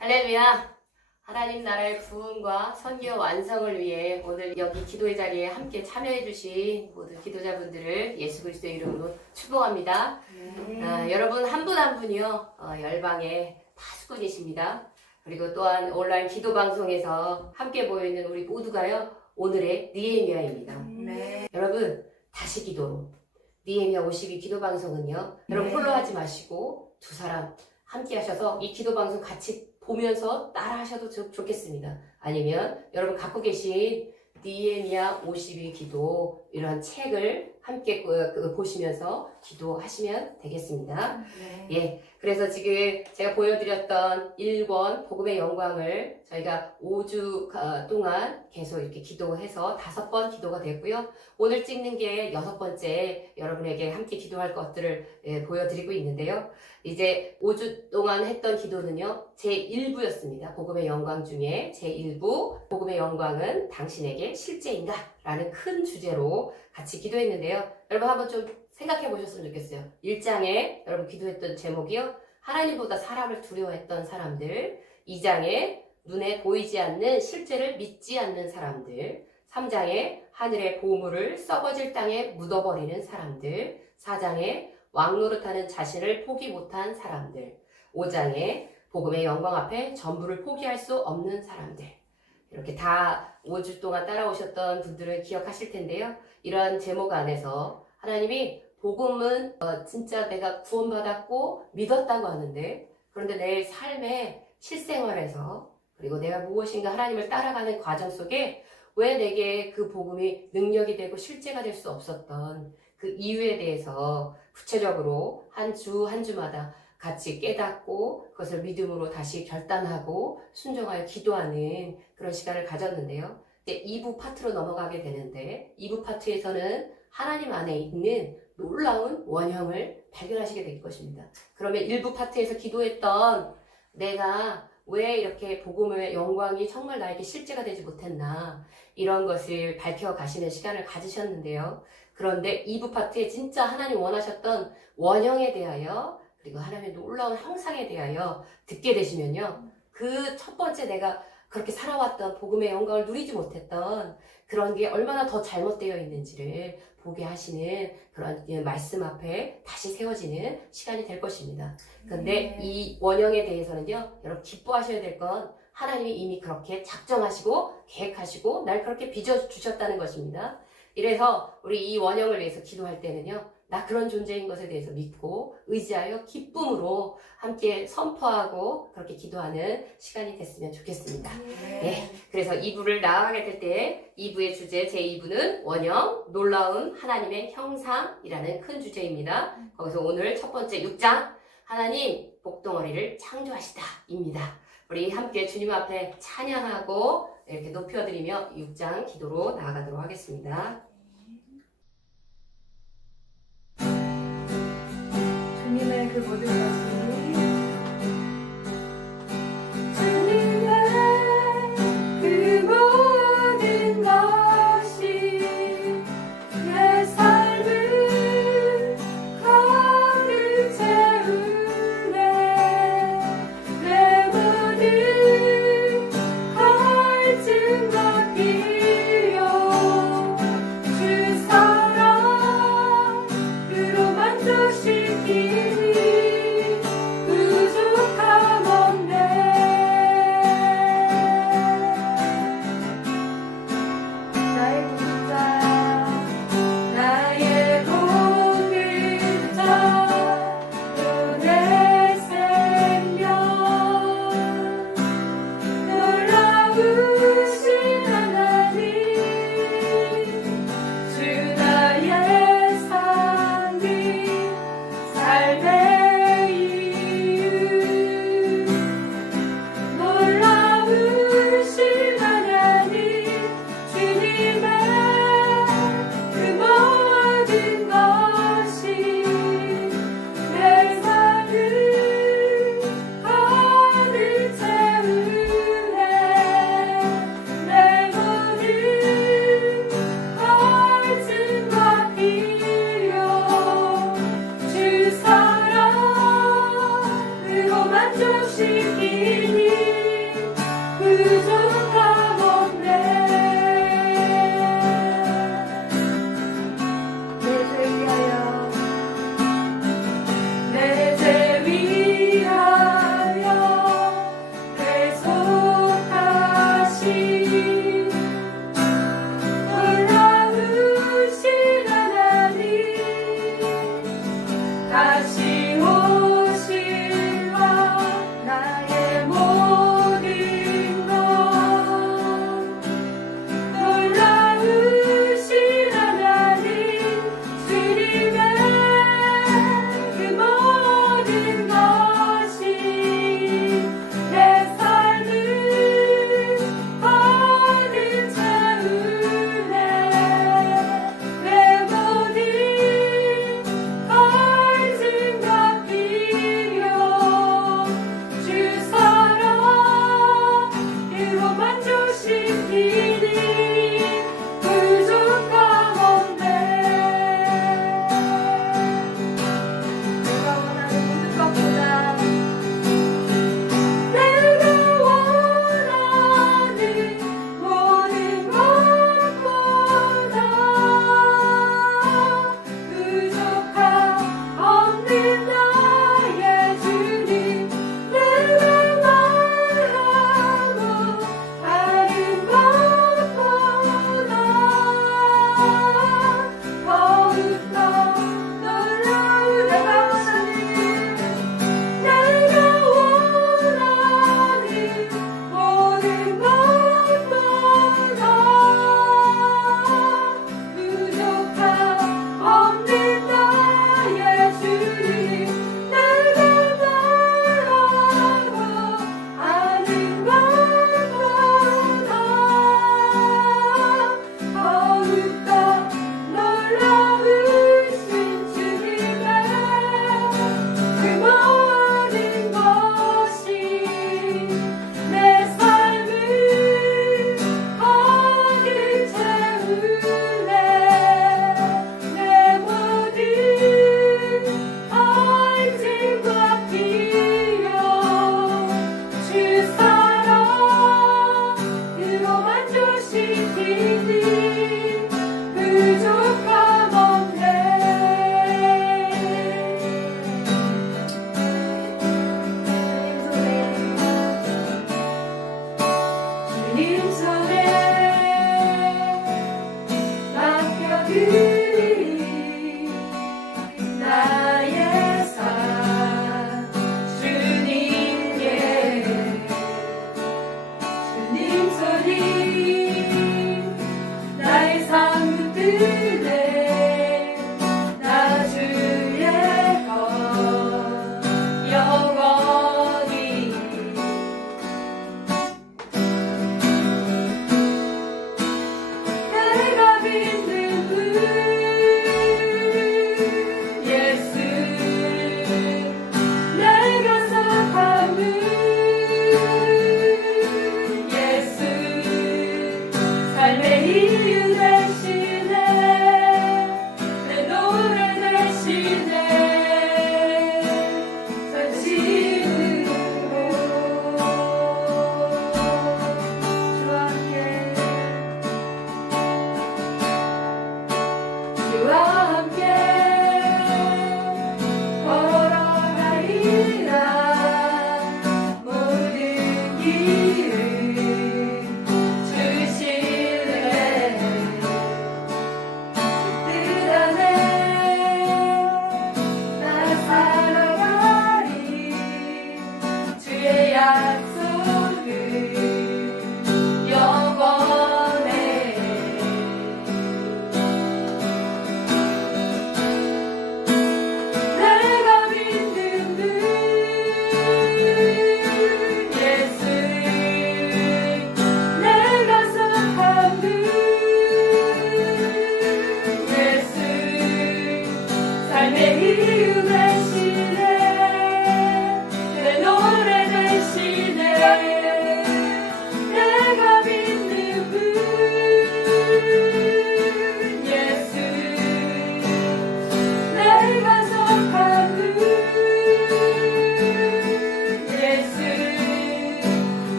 할렐루야! 하나님 나라의 부흥과 선교 완성을 위해 오늘 여기 기도의 자리에 함께 참여해 주신 모든 기도자분들을 예수 그리스도의 이름으로 축복합니다. 여러분 한 분 한 분이요 열방에 파수꾼이십니다. 그리고 또한 온라인 기도 방송에서 함께 모여있는 우리 모두가요 오늘의 느헤미야입니다. 여러분 다시 기도로 느헤미야 52 기도 방송은요 여러분 홀로 하지 마시고 두 사람 함께 하셔서 이 기도 방송 같이 보면서 따라 하셔도 좋겠습니다. 아니면 여러분 갖고 계신 느헤미야 52 기도 이런 책을 함께 보시면서 기도하시면 되겠습니다. 예, 그래서 지금 제가 보여드렸던 1권 복음의 영광을 저희가 5주 동안 계속 이렇게 기도해서 5번 기도가 됐고요. 오늘 찍는 게 6번째 여러분에게 함께 기도할 것들을 보여드리고 있는데요. 이제 5주 동안 했던 기도는요, 제1부였습니다. 복음의 영광 중에 제1부, 복음의 영광은 당신에게 실제인가? 라는 큰 주제로 같이 기도했는데요. 여러분 한번 좀 생각해 보셨으면 좋겠어요. 1장에 여러분 기도했던 제목이요. 하나님보다 사람을 두려워했던 사람들. 2장에 눈에 보이지 않는 실제를 믿지 않는 사람들. 3장에 하늘의 보물을 썩어질 땅에 묻어버리는 사람들. 4장에 왕노릇하는 자신을 포기 못한 사람들. 5장에 복음의 영광 앞에 전부를 포기할 수 없는 사람들. 이렇게 다 5주 동안 따라오셨던 분들은 기억하실 텐데요. 이런 제목 안에서 하나님이 복음은 진짜 내가 구원받았고 믿었다고 하는데 그런데 내 삶의 실생활에서 그리고 내가 무엇인가 하나님을 따라가는 과정 속에 왜 내게 그 복음이 능력이 되고 실제가 될 수 없었던 그 이유에 대해서 구체적으로 한 주 한 주마다 같이 깨닫고 그것을 믿음으로 다시 결단하고 순종하여 기도하는 그런 시간을 가졌는데요. 이제 2부 파트로 넘어가게 되는데 2부 파트에서는 하나님 안에 있는 놀라운 원형을 발견하시게 될 것입니다. 그러면 1부 파트에서 기도했던 내가 왜 이렇게 복음의 영광이 정말 나에게 실제가 되지 못했나 이런 것을 밝혀가시는 시간을 가지셨는데요. 그런데 2부 파트에 진짜 하나님 원하셨던 원형에 대하여 그리고 하나님의 놀라운 형상에 대하여 듣게 되시면요. 그 첫 번째 내가 그렇게 살아왔던 복음의 영광을 누리지 못했던 그런 게 얼마나 더 잘못되어 있는지를 보게 하시는 그런 말씀 앞에 다시 세워지는 시간이 될 것입니다. 그런데 이 원형에 대해서는요. 여러분 기뻐하셔야 될 건 하나님이 이미 그렇게 작정하시고 계획하시고 날 그렇게 빚어주셨다는 것입니다. 이래서 우리 이 원형을 위해서 기도할 때는요. 나 그런 존재인 것에 대해서 믿고 의지하여 기쁨으로 함께 선포하고 그렇게 기도하는 시간이 됐으면 좋겠습니다. 네, 그래서 2부를 나아가게 될 때 2부의 주제 제2부는 원형, 놀라운 하나님의 형상이라는 큰 주제입니다. 거기서 오늘 첫 번째 6장 하나님 복덩어리를 창조하시다 입니다. 우리 함께 주님 앞에 찬양하고 이렇게 높여드리며 6장 기도로 나아가도록 하겠습니다. 주님의 그 모든 것이 내 삶을 가득 채우네 내 모든 갈증과 필요 주 사랑으로 만족시키니 부족함 없네 나의 공급자 나의 공급자 또 내 생명 놀라우신 하나님 주 나의 상급 삶의 이유 놀라우신 하나님 주님의 그 모든 것이 내 삶을 가득 채우네 내 모든 갈증과 필요 주 사랑으로 만족시키니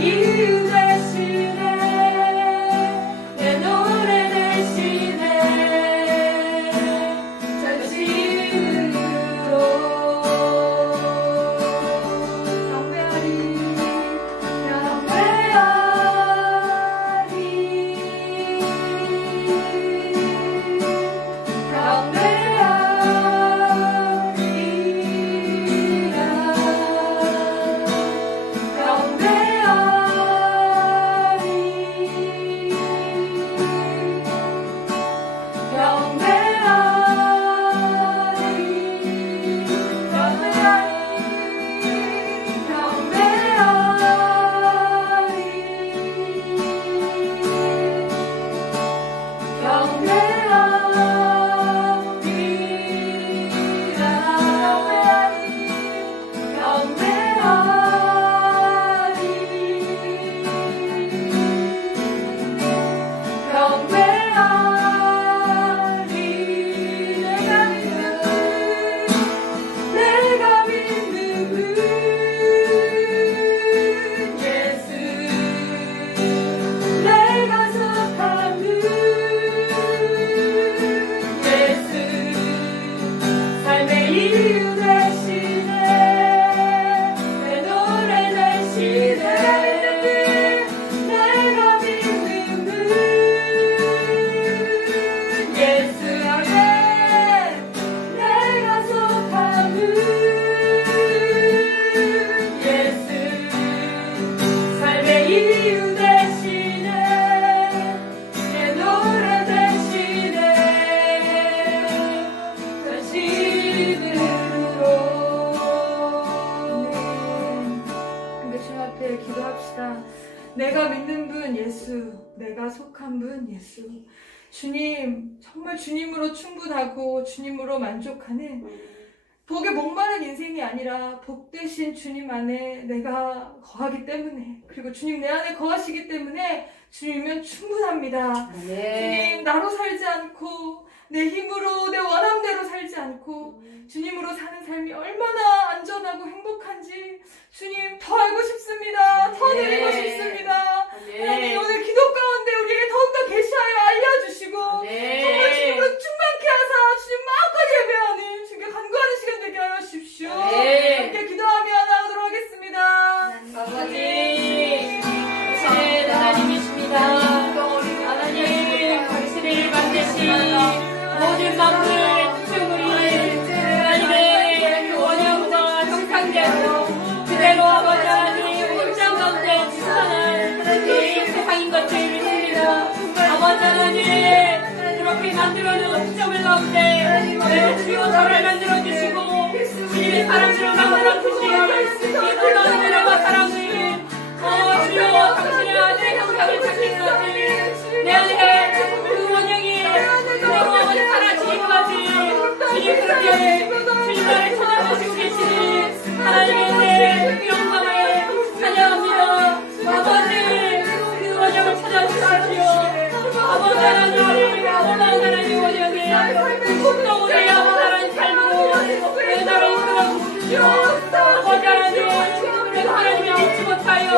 이유 대신에 내 노래 대신에 전심으로 경배하리 내가 믿는 분 예수 내가 속한 분 예수 삶의 이유 대신에 내 노래 대신에 내가 믿는 분 예수 안에 내가 속한 분 예수 삶의 이유 대신에 내 노래 대신에 전심으로 함께 주님 앞에 기도합시다. 내가 믿는 분 예수, 내가 속한 분 예수. 주님, 정말 주님으로 충분하고 주님으로 만족하는 복에 목마른 인생이 아니라 복 대신 주님 안에 내가 거하기 때문에, 그리고 주님 내 안에 거하시기 때문에 주님이면 충분합니다. 주님, 나로 살지 않고 내 힘으로 내 원함대로 살지 않고 주님으로 사는 삶이 얼마나 안전하고 행복한지 주님 더 알고 싶습니다. 더 누리고 싶습니다. 하나님, 오늘 기도 가운데 우리에게 더욱더 계시하여 알려주시고 정말 주님으로 충만케 하사 주님 마음껏 예배하는 주님께 간구하는 시간 되게 하여 주십시오. 함께 기도하며 나가도록 하겠습니다. 아버지, 당신의 하나님이십니다. 하나님, 당신을 반드시 모든 만물 충분히 하나님의 그 원형과 형상대로 그대로 아버지 하나님 현장 가운데 지산한 이 세상인 것을 믿습니다. 아버지 하나님, 그렇게 만들어놓은 시점을 가운데 주여 저를 만들어주시고 주님의 사랑으로 만들어주시고 이 놀라운 은혜와 사랑을 주여 당신의 아들의 형상을 찾는 것을 내 안에 그 원형이 그대로 아버지 사라지기까지 주님 그렇게 주님 나를 찾아보시고 계시니 하나님의 은혜 영광을 찬양합니다. 아버지 그 원형을 찾아주십시오. 아버지 하나님 놀라운 하나님 원형에 굽동을 해야 하나님 삶으로 나를 이끌어주십시오. 아버지 하나님 그래도 하나님을 믿지 못하여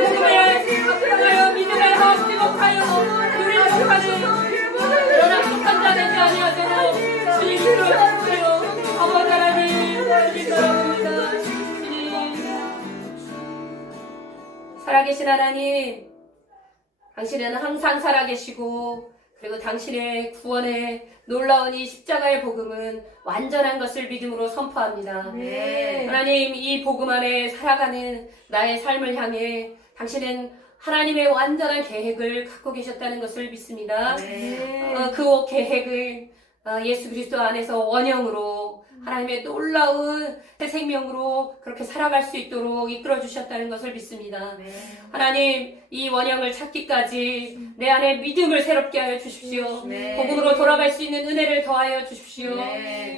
그분의 믿음을 얻지 못하여 누리지 못하는 그러나 속한 자 되지 아니하도록 주님 이끌어주십시오. 아버지 하나님 주님 바랍니다. 살아계신 하나님, 당신은 항상 살아계시고 그리고 당신의 구원의 놀라운 이 십자가의 복음은 완전한 것을 믿음으로 선포합니다. 네. 하나님, 이 복음 안에 살아가는 나의 삶을 향해 당신은 하나님의 완전한 계획을 갖고 계셨다는 것을 믿습니다. 그 계획을 예수 그리스도 안에서 원형으로 하나님의 놀라운 새 생명으로 그렇게 살아갈 수 있도록 이끌어 주셨다는 것을 믿습니다. 하나님, 이 원형을 찾기까지 내 안에 믿음을 새롭게 하여 주십시오. 복음으로 돌아갈 수 있는 은혜를 더하여 주십시오.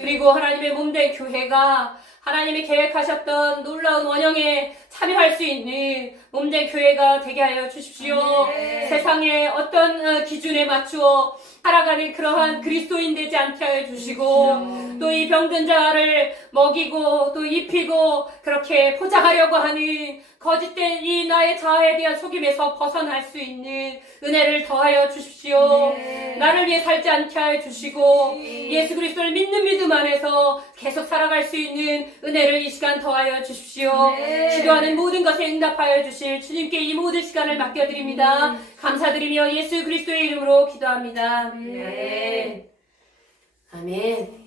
그리고 하나님의 몸된 교회가 하나님이 계획하셨던 놀라운 원형에 참여할 수 있는 몸된 교회가 되게 하여 주십시오. 세상의 어떤 기준에 맞추어 살아가는 그러한 그리스도인 되지 않게 하여 주시고 또 이 병든 자를 먹이고 또 입히고 그렇게 포장하려고 하는 거짓된 이 나의 자아에 대한 속임에서 벗어날 수 있는 은혜를 더하여 주십시오. 네. 나를 위해 살지 않게 하여 주시고 예수 그리스도를 믿는 믿음 안에서 계속 살아갈 수 있는 은혜를 이 시간 더하여 주십시오. 네. 기도하는 모든 것에 응답하여 주실 주님께 이 모든 시간을 맡겨드립니다. 감사드리며 예수 그리스도의 이름으로 기도합니다. 네. 아멘.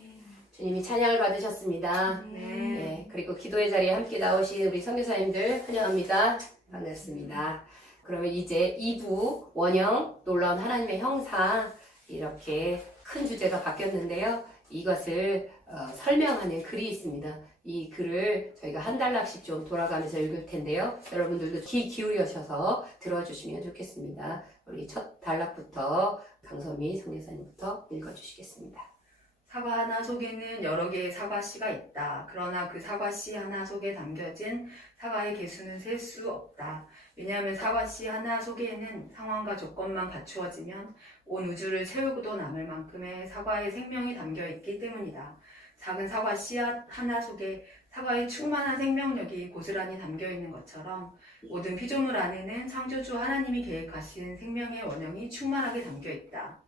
주님이 찬양을 받으셨습니다. 네. 그리고 기도의 자리에 함께 나오신 우리 선교사님들 환영합니다. 반갑습니다. 그러면 이제 2부 원형 놀라운 하나님의 형상 이렇게 큰 주제가 바뀌었는데요. 이것을 설명하는 글이 있습니다. 이 글을 저희가 한 단락씩 좀 돌아가면서 읽을 텐데요. 여러분들도 귀 기울여셔서 들어주시면 좋겠습니다. 우리 첫 단락부터 강선미 선교사님부터 읽어주시겠습니다. 사과 하나 속에는 여러 개의 사과씨가 있다. 그러나 그 사과씨 하나 속에 담겨진 사과의 개수는 셀 수 없다. 왜냐하면 사과씨 하나 속에는 상황과 조건만 갖추어지면 온 우주를 채우고도 남을 만큼의 사과의 생명이 담겨 있기 때문이다. 작은 사과씨 하나 속에 사과의 충만한 생명력이 고스란히 담겨 있는 것처럼 모든 피조물 안에는 창조주 하나님이 계획하신 생명의 원형이 충만하게 담겨 있다.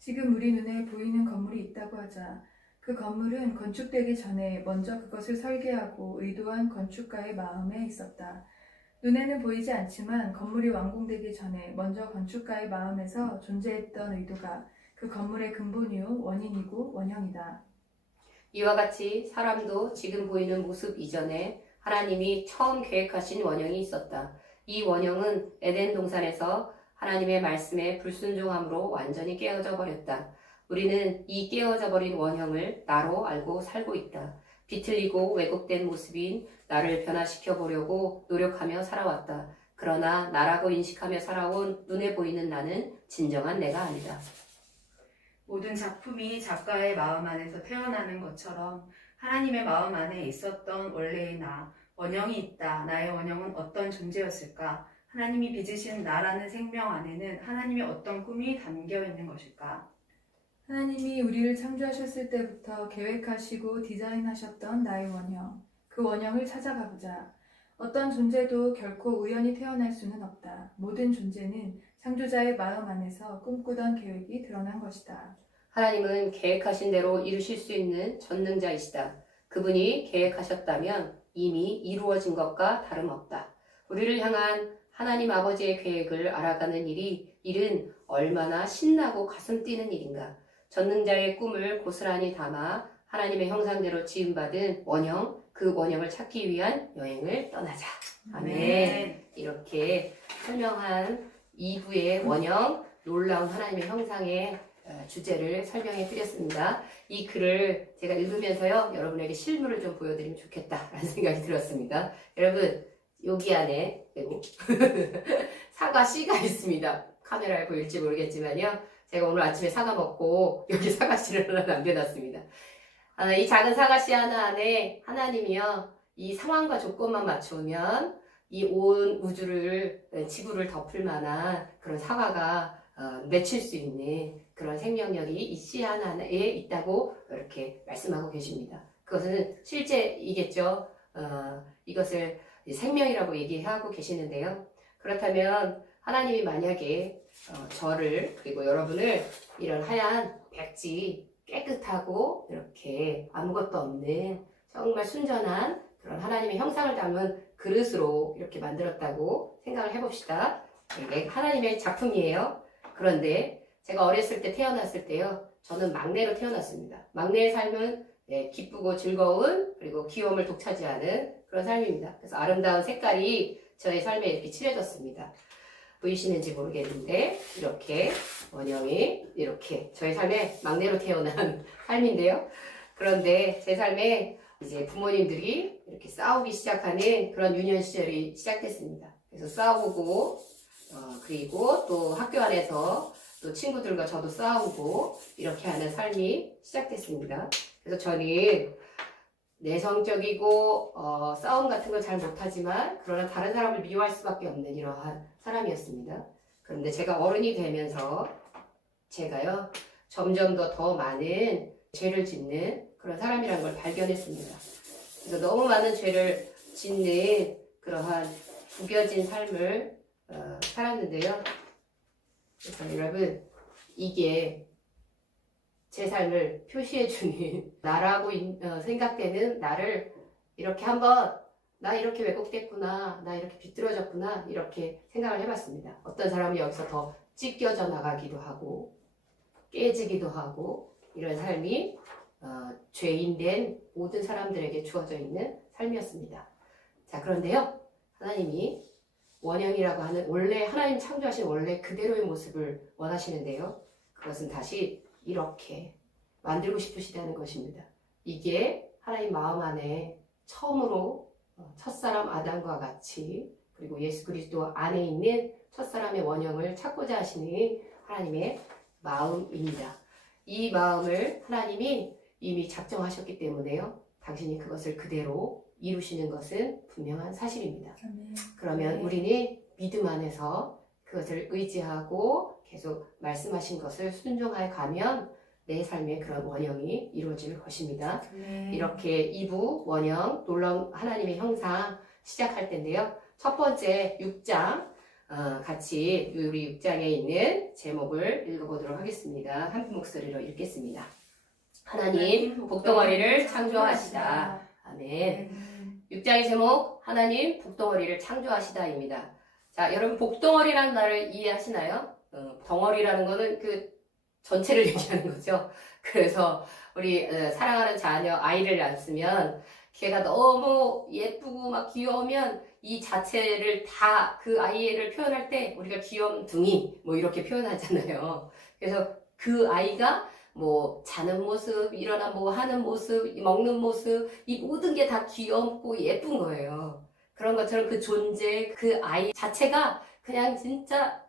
지금 우리 눈에 보이는 건물이 있다고 하자. 그 건물은 건축되기 전에 먼저 그것을 설계하고 의도한 건축가의 마음에 있었다. 눈에는 보이지 않지만 건물이 완공되기 전에 먼저 건축가의 마음에서 존재했던 의도가 그 건물의 근본이요 원인이고 원형이다. 이와 같이 사람도 지금 보이는 모습 이전에 하나님이 처음 계획하신 원형이 있었다. 이 원형은 에덴 동산에서 하나님의 말씀에 불순종함으로 완전히 깨어져 버렸다. 우리는 이 깨어져 버린 원형을 나로 알고 살고 있다. 비틀리고 왜곡된 모습인 나를 변화시켜 보려고 노력하며 살아왔다. 그러나 나라고 인식하며 살아온 눈에 보이는 나는 진정한 내가 아니다. 모든 작품이 작가의 마음 안에서 태어나는 것처럼 하나님의 마음 안에 있었던 원래의 나, 원형이 있다. 나의 원형은 어떤 존재였을까? 하나님이 빚으신 나라는 생명 안에는 하나님의 어떤 꿈이 담겨 있는 것일까? 하나님이 우리를 창조하셨을 때부터 계획하시고 디자인하셨던 나의 원형, 그 원형을 찾아가보자. 어떤 존재도 결코 우연히 태어날 수는 없다. 모든 존재는 창조자의 마음 안에서 꿈꾸던 계획이 드러난 것이다. 하나님은 계획하신 대로 이루실 수 있는 전능자이시다. 그분이 계획하셨다면 이미 이루어진 것과 다름없다. 우리를 향한 하나님 아버지의 계획을 알아가는 일은 얼마나 신나고 가슴 뛰는 일인가. 전능자의 꿈을 고스란히 담아 하나님의 형상대로 지음받은 원형, 그 원형을 찾기 위한 여행을 떠나자. 아멘. 이렇게 설명한 2부의 원형, 놀라운 하나님의 형상의 주제를 설명해 드렸습니다. 이 글을 제가 읽으면서요, 여러분에게 실물을 좀 보여드리면 좋겠다라는 생각이 들었습니다. 여러분, 여기 안에 그리고 사과 씨가 있습니다. 카메라에 보일지 모르겠지만요. 제가 오늘 아침에 사과 먹고 여기 사과 씨를 하나 남겨놨습니다. 이 작은 사과 씨 하나 안에 하나님이요. 이 상황과 조건만 맞추면 이 온 우주를, 지구를 덮을 만한 그런 사과가 맺힐 수 있는 그런 생명력이 이 씨 하나에 있다고 이렇게 말씀하고 계십니다. 그것은 실제이겠죠. 이것을 생명이라고 얘기하고 계시는데요. 그렇다면 하나님이 만약에 저를 그리고 여러분을 이런 하얀 백지 깨끗하고 이렇게 아무것도 없는 정말 순전한 그런 하나님의 형상을 담은 그릇으로 이렇게 만들었다고 생각을 해봅시다. 이게 하나님의 작품이에요. 그런데 제가 어렸을 때 태어났을 때요. 저는 막내로 태어났습니다. 막내의 삶은 기쁘고 즐거운 그리고 귀여움을 독차지하는 그런 삶입니다. 그래서 아름다운 색깔이 저의 삶에 이렇게 칠해졌습니다. 보이시는지 모르겠는데 이렇게 원형이 이렇게 저의 삶에 막내로 태어난 삶인데요. 그런데 제 삶에 이제 부모님들이 이렇게 싸우기 시작하는 그런 유년 시절이 시작됐습니다. 그래서 싸우고 그리고 또 학교 안에서 또 친구들과 저도 싸우고 이렇게 하는 삶이 시작됐습니다. 그래서 저는 내성적이고 싸움 같은 걸 잘 못하지만 그러나 다른 사람을 미워할 수밖에 없는 이러한 사람이었습니다. 그런데 제가 어른이 되면서 제가요 점점 더 많은 죄를 짓는 그런 사람이라는 걸 발견했습니다. 그래서 너무 많은 죄를 짓는 그러한 구겨진 삶을 살았는데요. 그래서 여러분, 이게 제 삶을 표시해주는 나라고 생각되는 나를 이렇게 한번 나 이렇게 왜곡됐구나, 나 이렇게 비뚤어졌구나 이렇게 생각을 해봤습니다. 어떤 사람은 여기서 더 찢겨져 나가기도 하고 깨지기도 하고 이런 삶이 죄인된 모든 사람들에게 주어져 있는 삶이었습니다. 자, 그런데요, 하나님이 원형이라고 하는 원래 하나님 창조하신 원래 그대로의 모습을 원하시는데요, 그것은 다시 이렇게 만들고 싶으시다는 것입니다. 이게 하나님 마음 안에 처음으로 첫사람 아담과 같이 그리고 예수 그리스도 안에 있는 첫사람의 원형을 찾고자 하시는 하나님의 마음입니다. 이 마음을 하나님이 이미 작정하셨기 때문에요, 당신이 그것을 그대로 이루시는 것은 분명한 사실입니다. 그러면 우리는 믿음 안에서 그것을 의지하고 계속 말씀하신 것을 순종하여 가면 내 삶의 그런 원형이 이루어질 것입니다. 이렇게 2부 원형 놀라운 하나님의 형상 시작할 텐데요. 첫 번째 6장 같이 우리 6장에 있는 제목을 읽어보도록 하겠습니다. 한 목소리로 읽겠습니다. 하나님 복덩어리를 창조하시다. 아멘. 6장의 제목 하나님 복덩어리를 창조하시다입니다. 자, 여러분 복덩어리라는 말을 이해하시나요? 덩어리라는 거는 그 전체를 얘기하는 거죠. 그래서 우리 사랑하는 자녀 아이를 낳았으면 걔가 너무 예쁘고 막 귀여우면 이 자체를 다 그 아이를 표현할 때 우리가 귀염둥이 뭐 이렇게 표현하잖아요. 그래서 그 아이가 뭐 자는 모습, 일어나 뭐 하는 모습, 먹는 모습, 이 모든 게 다 귀엽고 예쁜 거예요. 그런 것처럼 그 존재, 그 아이 자체가 그냥 진짜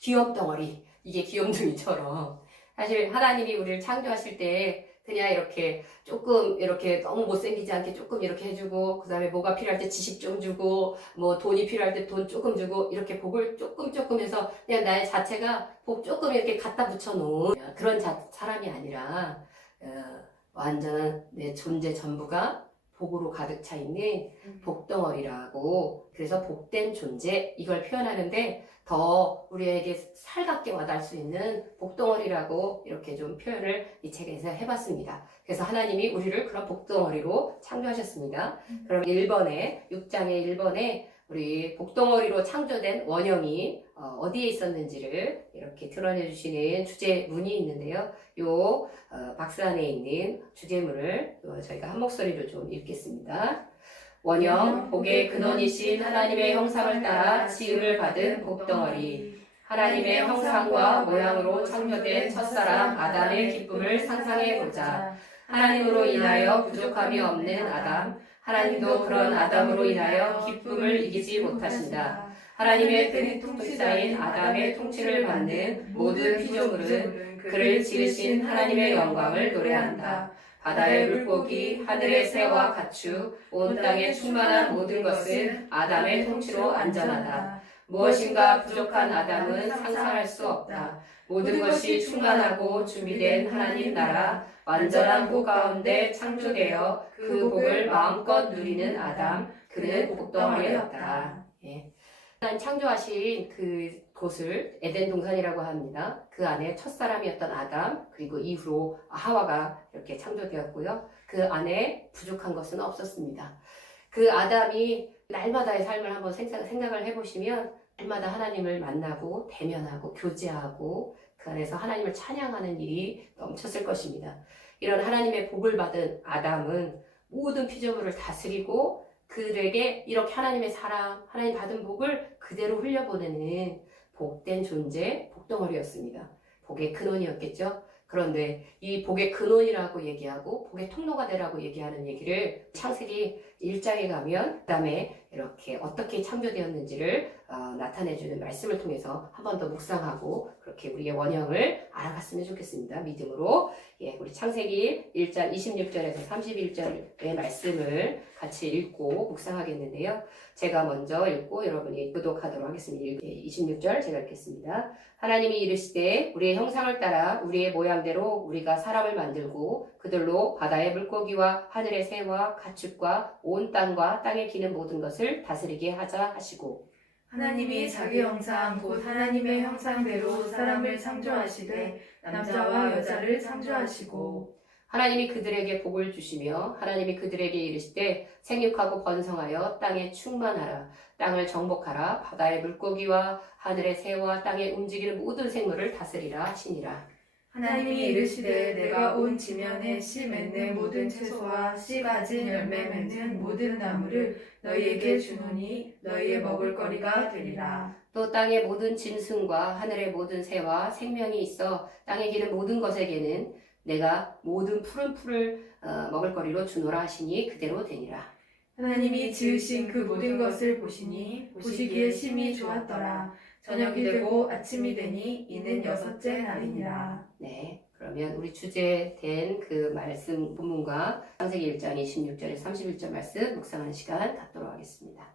귀염덩어리, 이게 귀염둥이처럼. 사실 하나님이 우리를 창조하실 때 그냥 이렇게 조금 이렇게 너무 못생기지 않게 조금 이렇게 해주고, 그 다음에 뭐가 필요할 때 지식 좀 주고, 뭐 돈이 필요할 때 돈 조금 주고, 이렇게 복을 조금 해서 그냥 나의 자체가 복 조금 이렇게 갖다 붙여놓은 그런 사람이 아니라 완전한 내 존재 전부가 복으로 가득 차 있는 복덩어리라고, 그래서 복된 존재, 이걸 표현하는데 더 우리에게 살갑게 와닿을 수 있는 복덩어리라고 이렇게 좀 표현을 이 책에서 해봤습니다. 그래서 하나님이 우리를 그런 복덩어리로 창조하셨습니다. 그럼 1번에, 6장의 1번에 우리 복덩어리로 창조된 원형이 어디에 있었는지를 이렇게 드러내 주시는 주제문이 있는데요. 요 박스 안에 있는 주제문을 저희가 한 목소리로 좀 읽겠습니다. 원형, 복의 근원이신 하나님의 형상을 따라 지음을 받은 복덩어리, 하나님의 형상과 모양으로 창조된 첫사람 아담의 기쁨을 상상해보자. 하나님으로 인하여 부족함이 없는 아담, 하나님도 그런 아담으로 인하여 기쁨을 이기지 못하신다. 하나님의 큰 통치자인 아담의 통치를 받는 모든 피조물은 그를 지으신 하나님의 영광을 노래한다. 바다의 물고기, 하늘의 새와 가축, 온 땅에 충만한 모든 것은 아담의 통치로 안전하다. 무엇인가 부족한 아담은 상상할 수 없다. 모든 것이 충만하고 준비된 하나님 나라, 완전한 복 가운데 창조되어 그 복을 마음껏 누리는 아담, 그는 복덩어리였다. 예. 하나님 창조하신 그곳을 에덴 동산이라고 합니다. 그 안에 첫사람이었던 아담, 그리고 이후로 하와가 이렇게 창조되었고요. 그 안에 부족한 것은 없었습니다. 그 아담이 날마다의 삶을 한번 생각을 해보시면 날마다 하나님을 만나고 대면하고 교제하고 그 안에서 하나님을 찬양하는 일이 넘쳤을 것입니다. 이런 하나님의 복을 받은 아담은 모든 피조물을 다스리고 그들에게 이렇게 하나님의 사랑, 하나님 받은 복을 그대로 흘려보내는 복된 존재, 복덩어리였습니다. 복의 근원이었겠죠. 그런데 이 복의 근원이라고 얘기하고 복의 통로가 되라고 얘기하는 얘기를 창세기 1장에 가면 그다음에 이렇게 어떻게 창조되었는지를 나타내주는 말씀을 통해서 한 번 더 묵상하고 그렇게 우리의 원형을 알아갔으면 좋겠습니다. 믿음으로. 예, 우리 창세기 1장 26절에서 31절의 말씀을 같이 읽고 묵상하겠는데요. 제가 먼저 읽고 여러분이 교독하도록 하겠습니다. 26절 제가 읽겠습니다. 하나님이 이르시되 우리의 형상을 따라 우리의 모양대로 우리가 사람을 만들고 그들로 바다의 물고기와 하늘의 새와 가축과 온 땅과 땅에 기는 모든 것을 다스리게 하자 하시고 하나님이 자기 형상 곧 하나님의 형상대로 사람을 창조하시되 남자와 여자를 창조하시고 하나님이 그들에게 복을 주시며 하나님이 그들에게 이르시되 생육하고 번성하여 땅에 충만하라 땅을 정복하라 바다의 물고기와 하늘의 새와 땅에 움직이는 모든 생물을 다스리라 하시니라. 하나님이 이르시되 내가 온 지면에 씨 맺는 모든 채소와 씨 가진 열매 맺는 모든 나무를 너희에게 주노니 너희의 먹을 거리가 되리라. 또 땅의 모든 짐승과 하늘의 모든 새와 생명이 있어 땅에 기는 모든 것에게는 내가 모든 푸른 풀을 먹을 거리로 주노라 하시니 그대로 되니라. 하나님이 지으신 그 모든 것을 보시니 보시기에 심히 좋았더라. 저녁이 되고 아침이 되니 이는 여섯째 날이니라. 네, 그러면 우리 주제된 그 말씀 본문과 창세기 1장 26절에서 31절 말씀 묵상하는 시간 갖도록 하겠습니다.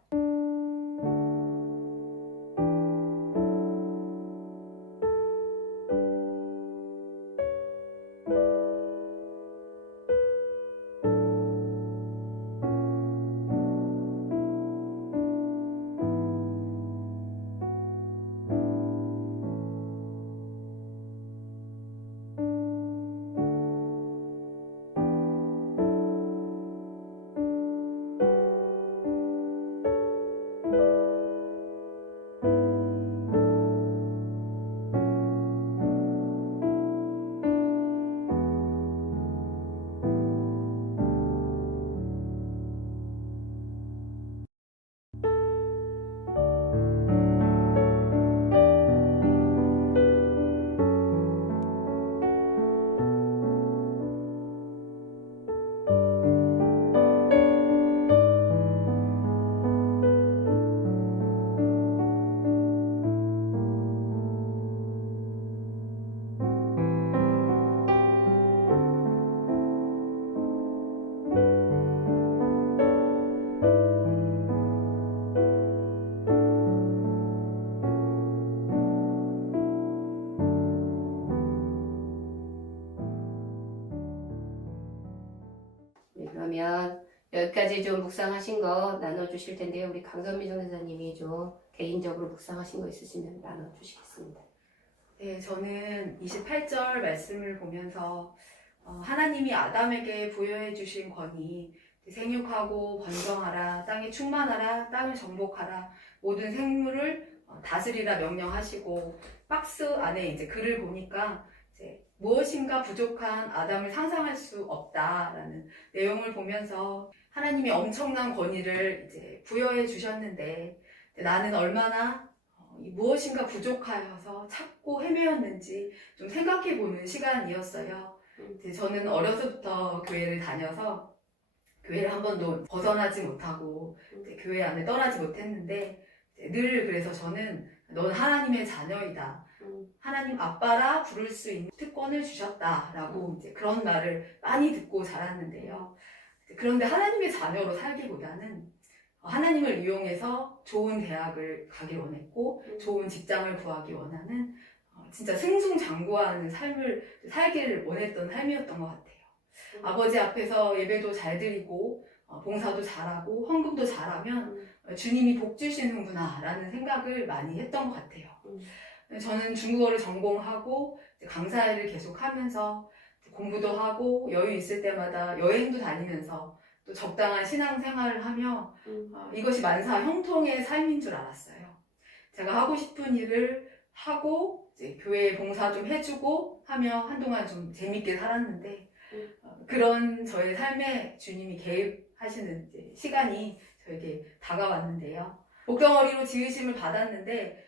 네, 그러면 여기까지 좀 묵상하신 거 나눠주실 텐데요. 우리 강선미 전도사님이 좀 개인적으로 묵상하신 거 있으시면 나눠주시겠습니다. 네, 저는 28절 말씀을 보면서 하나님이 아담에게 부여해 주신 권위, 생육하고 번성하라, 땅에 충만하라, 땅을 정복하라, 모든 생물을 다스리라 명령하시고 박스 안에 이제 글을 보니까 이제 무엇인가 부족한 아담을 상상할 수 없다라는 내용을 보면서 하나님이 엄청난 권위를 이제 부여해 주셨는데 나는 얼마나 이 무엇인가 부족하여서 찾고 헤매었는지 좀 생각해 보는 시간이었어요. 이제 저는 어려서부터 교회를 다녀서 교회를 한 번도 벗어나지 못하고 이제 교회 안에 떠나지 못했는데 늘 그래서 저는 넌 하나님의 자녀이다. 하나님 아빠라 부를 수 있는 특권을 주셨다라고 이제 그런 말을 많이 듣고 자랐는데요. 그런데 하나님의 자녀로 살기보다는 하나님을 이용해서 좋은 대학을 가길 원했고 좋은 직장을 구하기 원하는 진짜 승승장구하는 삶을 살기를 원했던 삶이었던 것 같아요. 아버지 앞에서 예배도 잘 드리고 봉사도 잘하고 헌금도 잘하면 주님이 복 주시는구나 라는 생각을 많이 했던 것 같아요. 저는 중국어를 전공하고 강사일을 계속하면서 공부도 하고 여유 있을 때마다 여행도 다니면서 또 적당한 신앙생활을 하며 이것이 만사 형통의 삶인 줄 알았어요. 제가 하고 싶은 일을 하고 이제 교회에 봉사 좀 해주고 하며 한동안 좀 재밌게 살았는데 그런 저의 삶에 주님이 개입하시는 이제 시간이 저에게 다가왔는데요. 목덩어리로 지으심을 받았는데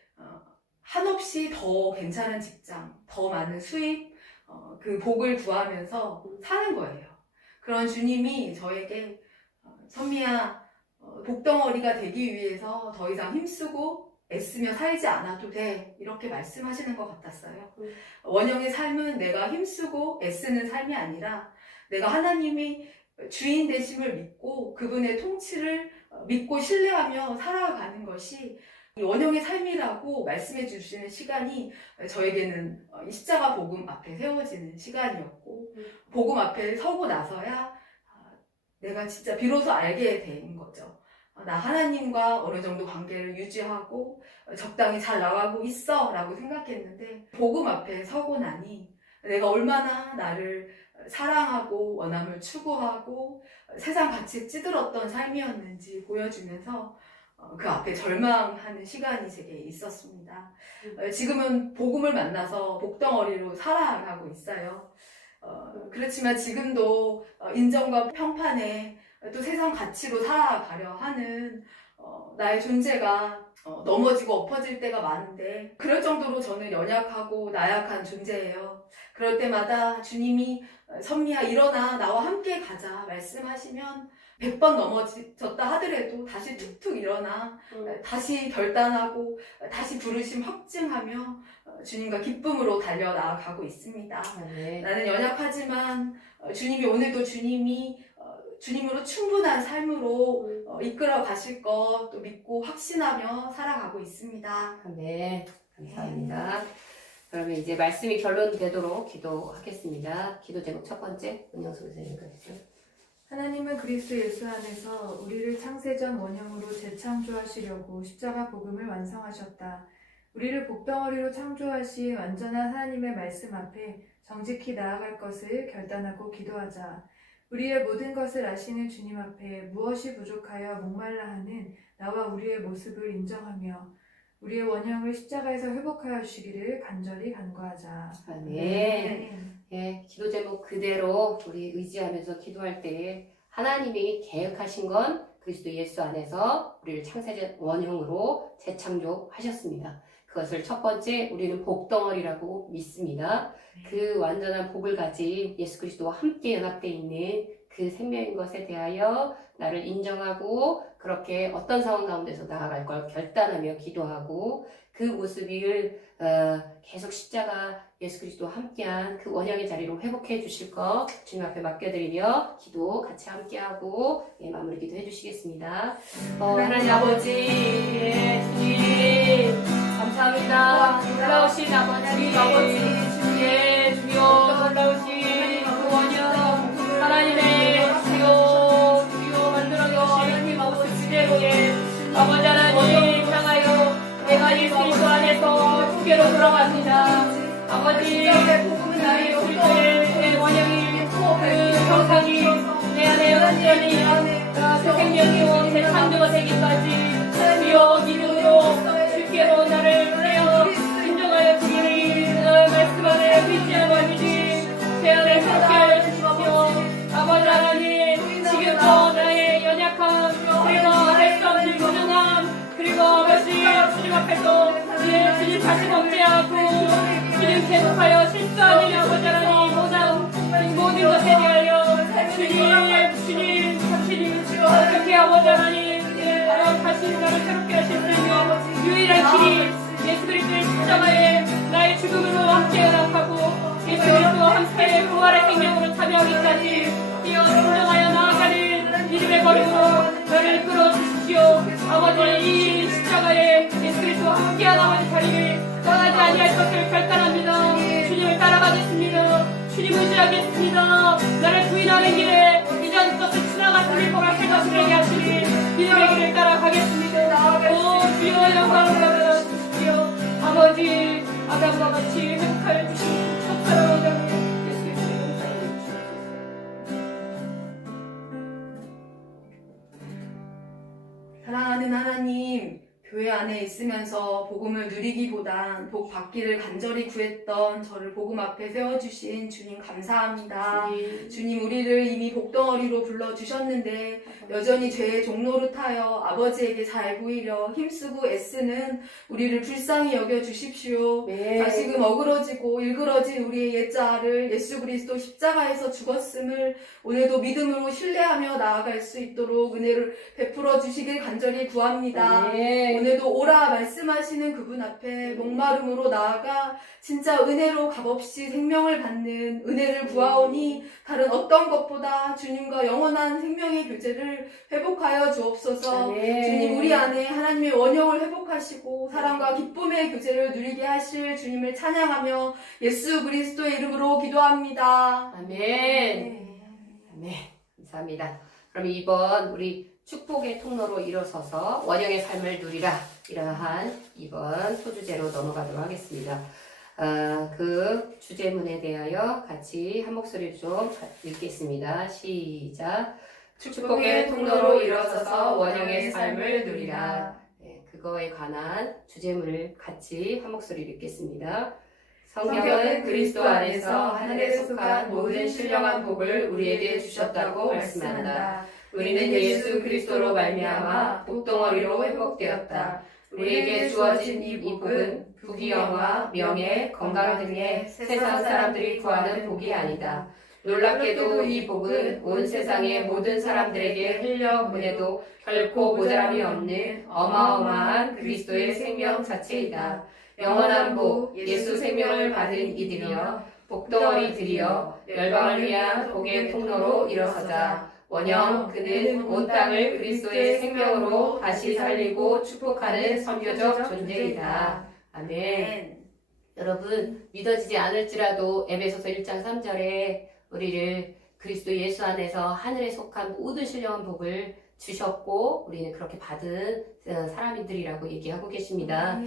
한없이 더 괜찮은 직장, 더 많은 수입, 그 복을 구하면서 사는 거예요. 그런 주님이 저에게 선미야, 복덩어리가 되기 위해서 더 이상 힘쓰고 애쓰며 살지 않아도 돼, 이렇게 말씀하시는 것 같았어요. 원형의 삶은 내가 힘쓰고 애쓰는 삶이 아니라 내가 하나님이 주인 되심을 믿고 그분의 통치를 믿고 신뢰하며 살아가는 것이 이 원형의 삶이라고 말씀해 주시는 시간이 저에게는 이 십자가 복음 앞에 세워지는 시간이었고 복음 앞에 서고 나서야 내가 진짜 비로소 알게 된 거죠. 나 하나님과 어느 정도 관계를 유지하고 적당히 잘 나가고 있어 라고 생각했는데 복음 앞에 서고 나니 내가 얼마나 나를 사랑하고 원함을 추구하고 세상 가치에 찌들었던 삶이었는지 보여주면서 그 앞에 절망하는 시간이 제게 있었습니다. 지금은 복음을 만나서 복덩어리로 살아가고 있어요. 그렇지만 지금도 인정과 평판에 또 세상 가치로 살아가려 하는 나의 존재가 넘어지고 엎어질 때가 많은데 그럴 정도로 저는 연약하고 나약한 존재예요. 그럴 때마다 주님이 선미야 일어나 나와 함께 가자 말씀하시면 100번 넘어졌다 하더라도 다시 툭툭 일어나 다시 결단하고 다시 부르심 확증하며 주님과 기쁨으로 달려나가고 있습니다. 네. 나는 연약하지만 주님이 오늘도 주님으로 충분한 삶으로 이끌어 가실 것 또 믿고 확신하며 살아가고 있습니다. 네, 감사합니다. 그러면 이제 말씀이 결론되도록 기도하겠습니다. 기도 제목 첫 번째, 은영수 선생님 읽어주세요. 하나님은 그리스도 예수 안에서 우리를 창세전 원형으로 재창조하시려고 십자가 복음을 완성하셨다. 우리를 복덩어리로 창조하신 완전한 하나님의 말씀 앞에 정직히 나아갈 것을 결단하고 기도하자. 우리의 모든 것을 아시는 주님 앞에 무엇이 부족하여 목말라 하는 나와 우리의 모습을 인정하며 우리의 원형을 십자가에서 회복하여 주시기를 간절히 간구하자. 아멘. 예, 기도 제목 그대로 우리 의지하면서 기도할 때에 하나님이 계획하신 건 그리스도 예수 안에서 우리를 창세전 원형으로 재창조하셨습니다. 그것을 첫 번째 우리는 복덩어리라고 믿습니다. 그 완전한 복을 가진 예수 그리스도와 함께 연합되어 있는 그 생명인 것에 대하여 나를 인정하고 그렇게 어떤 상황 가운데서 나아갈 걸 결단하며 기도하고 그 모습을 계속 십자가 예수 그리스도와 함께한 그 원형의 자리로 회복해 주실 것 주님 앞에 맡겨드리며 기도 같이 함께하고 마무리 기도해 주시겠습니다. 하나님 아버지, 예, 주님 감사합니다. 놀라우신 아버지, 예, 주여 놀라우신 그 원형 하나님의 주여 만들어주신 모습 그대로의 아버지 하나님 향하여 내가 예수 그리스도 안에서 주께로 돌아갑니다. 아버지, 나의 그리스도의 원형이 그 형상이 내 안에 완전히 새 생명이요 새 창조가 되기까지 주여 믿음으로 주께로 나를 깨어 인정하여 주기를 말씀 안에 믿지 아버지 제 안에 함께하여 주시며 아버지 하나님 지금도 나의 연약함 그리고 할 수 없는 부정함 그리고 아버지 주님 앞에서 주님 다시 범죄하고 주님 계속하여 실수하는 아버지 하나님 모든 것에 대하여 주님 어떻게 아버지 하나님 다시 나를 새롭게 하실 수 있는 유일한 길이 예수 그리스도의 십자가에 나의 죽음으로 함께 연합하고 예수 그리스도와 함께 부활의 생명으로 참여하기까지 뛰어 순종하여 나아가는 믿음의 걸음으로 나를 이끌어 주십시오. 아버지 이 십자가에 예수 그리스도와 함께한 아버지 자리를 떠나지 아니할 것을 결단합니다. 주님을 따라가겠습니다. 주님 의지하겠습니다. 나를 부인하는 길에 이전 것을 지나갔음을 보라할 것을 되게 하시니 믿음의 길을 따라가겠습니다. 오 주여 영광을 받아 주십시오. 아버지 아담과 같이 회복하여 주신 첫사랑의 자녀 예수 그리스도의 용사여 주옵소서. 사랑하는 하나님, 교회 안에 있으면서 복음을 누리기보단 복 받기를 간절히 구했던 저를 복음 앞에 세워주신 주님 감사합니다. 주님 우리를 이미 복덩어리로 불러주셨는데 여전히 죄의 종로로 타여 아버지에게 잘 보이려 힘쓰고 애쓰는 우리를 불쌍히 여겨주십시오. 네. 다시금 어그러지고 일그러진 우리의 옛자아를 예수 그리스도 십자가에서 죽었음을 오늘도 믿음으로 신뢰하며 나아갈 수 있도록 은혜를 베풀어 주시길 간절히 구합니다. 네. 오늘도 오라 말씀하시는 그분 앞에 목마름으로 나아가 진짜 은혜로 값없이 생명을 받는 은혜를 구하오니 다른 어떤 것보다 주님과 영원한 생명의 교제를 회복하여 주옵소서. 네. 주님 우리 안에 하나님의 원형을 회복하시고 사랑과 기쁨의 교제를 누리게 하실 주님을 찬양하며 예수 그리스도의 이름으로 기도합니다. 아멘. 아멘. 감사합니다. 그럼 이번 우리 축복의 통로로 일어서서 원형의 삶을 누리라 이러한 이번 소주제로 넘어가도록 하겠습니다. 그 주제문에 대하여 같이 한 목소리로 좀 읽겠습니다. 시작. 축복의 통로로 일어서서 원형의 삶을 누리라. 네, 그거에 관한 주제문을 같이 한 목소리로 읽겠습니다. 성경은 그리스도 안에서 하늘에 속한 모든 신령한 복을 우리에게 주셨다고 말씀한다. 우리는 예수 그리스도로 말미암아 복덩어리로 회복되었다. 우리에게 주어진 이 복은 부귀영화, 명예, 건강 등의 세상 사람들이 구하는 복이 아니다. 놀랍게도 이 복은 온 세상의 모든 사람들에게 흘려보내도 결코 모자람이 없는 어마어마한 그리스도의 생명 자체이다. 영원한 복, 예수 생명을 받은 이들이여, 복덩어리들이여, 열방을 위한 복의 통로로 일어서자. 원형, 그는 온 땅을 그리스도의 생명으로 다시 살리고 축복하는 선교적 존재이다. 아멘. 여러분, 믿어지지 않을지라도 에베소서 1장 3절에 우리를 그리스도 예수 안에서 하늘에 속한 모든 신령한 복을 주셨고 우리는 그렇게 받은 사람들이라고 얘기하고 계십니다.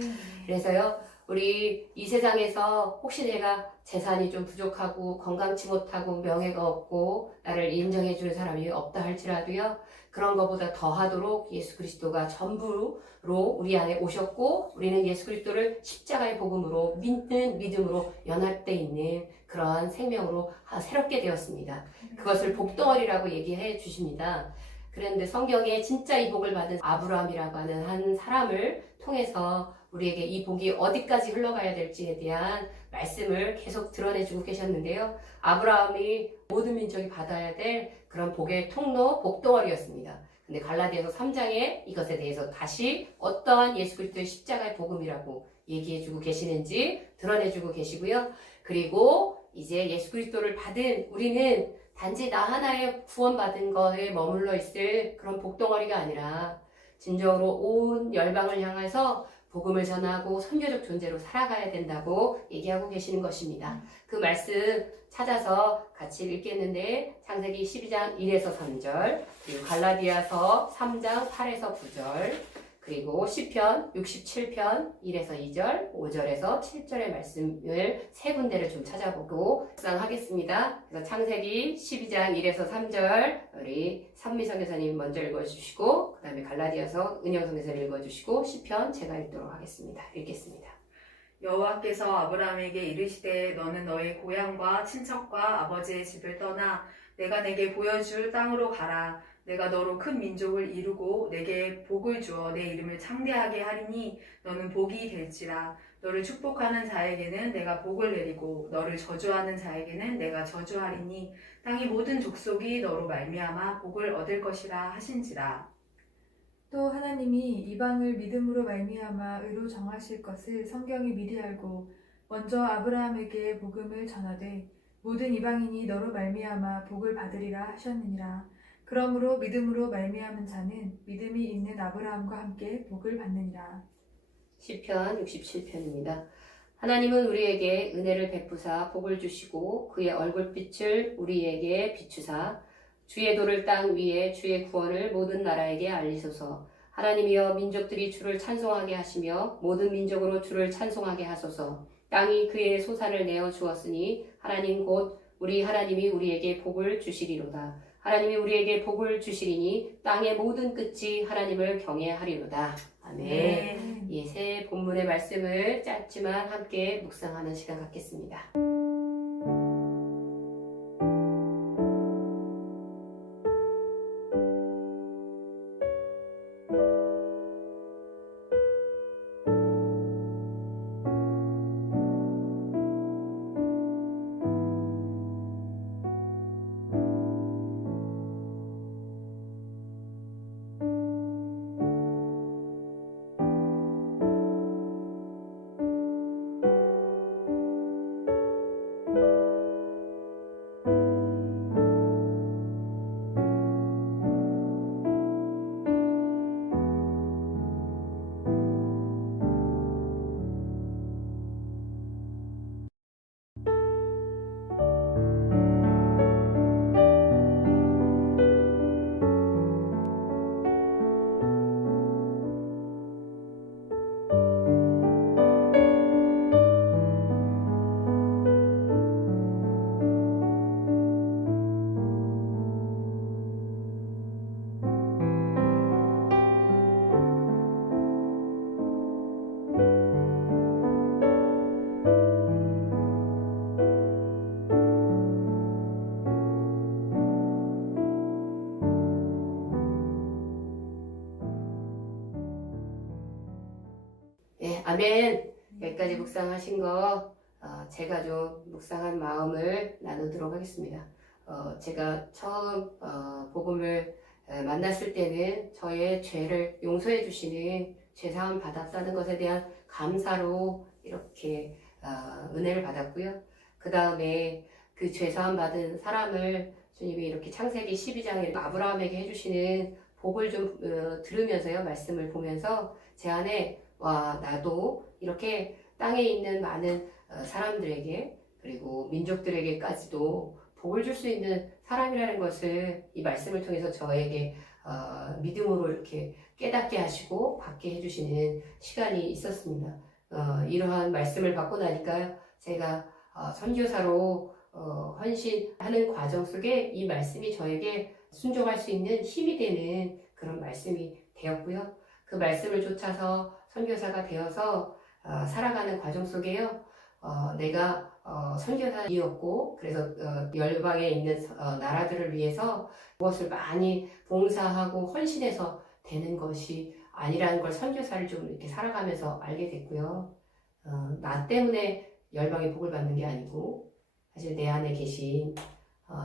그래서요, 우리 이 세상에서 혹시 내가 재산이 좀 부족하고 건강치 못하고 명예가 없고 나를 인정해 줄 사람이 없다 할지라도요, 그런 것보다 더하도록 예수 그리스도가 전부로 우리 안에 오셨고 우리는 예수 그리스도를 십자가의 복음으로 믿는 믿음으로 연합되어 있는 그러한 생명으로 새롭게 되었습니다. 그것을 복덩어리라고 얘기해 주십니다. 그런데 성경에 진짜 이 복을 받은 아브라함이라고 하는 한 사람을 통해서 우리에게 이 복이 어디까지 흘러가야 될지에 대한 말씀을 계속 드러내주고 계셨는데요. 아브라함이 모든 민족이 받아야 될 그런 복의 통로, 복덩어리였습니다. 근데 갈라디아서 3장에 이것에 대해서 다시 어떠한 예수 그리스도의 십자가의 복음이라고 얘기해주고 계시는지 드러내주고 계시고요. 그리고 이제 예수 그리스도를 받은 우리는 단지 나 하나의 구원받은 것에 머물러 있을 그런 복덩어리가 아니라 진정으로 온 열방을 향해서 복음을 전하고 선교적 존재로 살아가야 된다고 얘기하고 계시는 것입니다. 그 말씀 찾아서 같이 읽겠는데 창세기 12장 1에서 3절, 그리고 갈라디아서 3장 8에서 9절, 그리고 시편 67편 1에서 2절, 5절에서 7절의 말씀을 세 군데를 좀 찾아보고 묵상하겠습니다. 그래서 창세기 12장 1에서 3절 우리 산미선 교사님 먼저 읽어주시고 그 다음에 갈라디아서 은영선 교사님 읽어주시고 시편 제가 읽도록 하겠습니다. 읽겠습니다. 여호와께서 아브라함에게 이르시되 너는 너의 고향과 친척과 아버지의 집을 떠나 내가 내게 보여줄 땅으로 가라. 내가 너로 큰 민족을 이루고 내게 복을 주어 내 이름을 창대하게 하리니 너는 복이 될지라. 너를 축복하는 자에게는 내가 복을 내리고 너를 저주하는 자에게는 내가 저주하리니 땅의 모든 족속이 너로 말미암아 복을 얻을 것이라 하신지라. 또 하나님이 이방을 믿음으로 말미암아 의로 정하실 것을 성경이 미리 알고 먼저 아브라함에게 복음을 전하되 모든 이방인이 너로 말미암아 복을 받으리라 하셨느니라. 그러므로 믿음으로 말미암은 자는 믿음이 있는 아브라함과 함께 복을 받느니라. 시편 67편입니다. 하나님은 우리에게 은혜를 베푸사 복을 주시고 그의 얼굴빛을 우리에게 비추사 주의 도를 땅 위에 주의 구원을 모든 나라에게 알리소서. 하나님이여 민족들이 주를 찬송하게 하시며 모든 민족으로 주를 찬송하게 하소서. 땅이 그의 소산을 내어 주었으니 하나님 곧 우리 하나님이 우리에게 복을 주시리로다. 하나님이 우리에게 복을 주시리니 땅의 모든 끝이 하나님을 경외하리로다. 아멘. 이 새 본문의 말씀을 짧지만 함께 묵상하는 시간 갖겠습니다. 아멘. 여기까지 묵상하신 거 제가 좀 묵상한 마음을 나누도록 하겠습니다. 제가 처음 복음을 만났을 때는 저의 죄를 용서해 주시는 죄사함 받았다는 것에 대한 감사로 이렇게 은혜를 받았고요. 그 다음에 그 죄사함 받은 사람을 주님이 이렇게 창세기 12장에 아브라함에게 해주시는 복을 좀 들으면서요, 말씀을 보면서 제 안에 와, 나도 이렇게 땅에 있는 많은 사람들에게 그리고 민족들에게까지도 복을 줄 수 있는 사람이라는 것을 이 말씀을 통해서 저에게 믿음으로 이렇게 깨닫게 하시고 받게 해주시는 시간이 있었습니다. 이러한 말씀을 받고 나니까 제가 선교사로 헌신하는 과정 속에 이 말씀이 저에게 순종할 수 있는 힘이 되는 그런 말씀이 되었고요. 그 말씀을 쫓아서 선교사가 되어서 살아가는 과정 속에요. 내가 선교사이었고 그래서 열방에 있는 나라들을 위해서 무엇을 많이 봉사하고 헌신해서 되는 것이 아니라는 걸 선교사를 좀 이렇게 살아가면서 알게 됐고요. 나 때문에 열방의 복을 받는 게 아니고 사실 내 안에 계신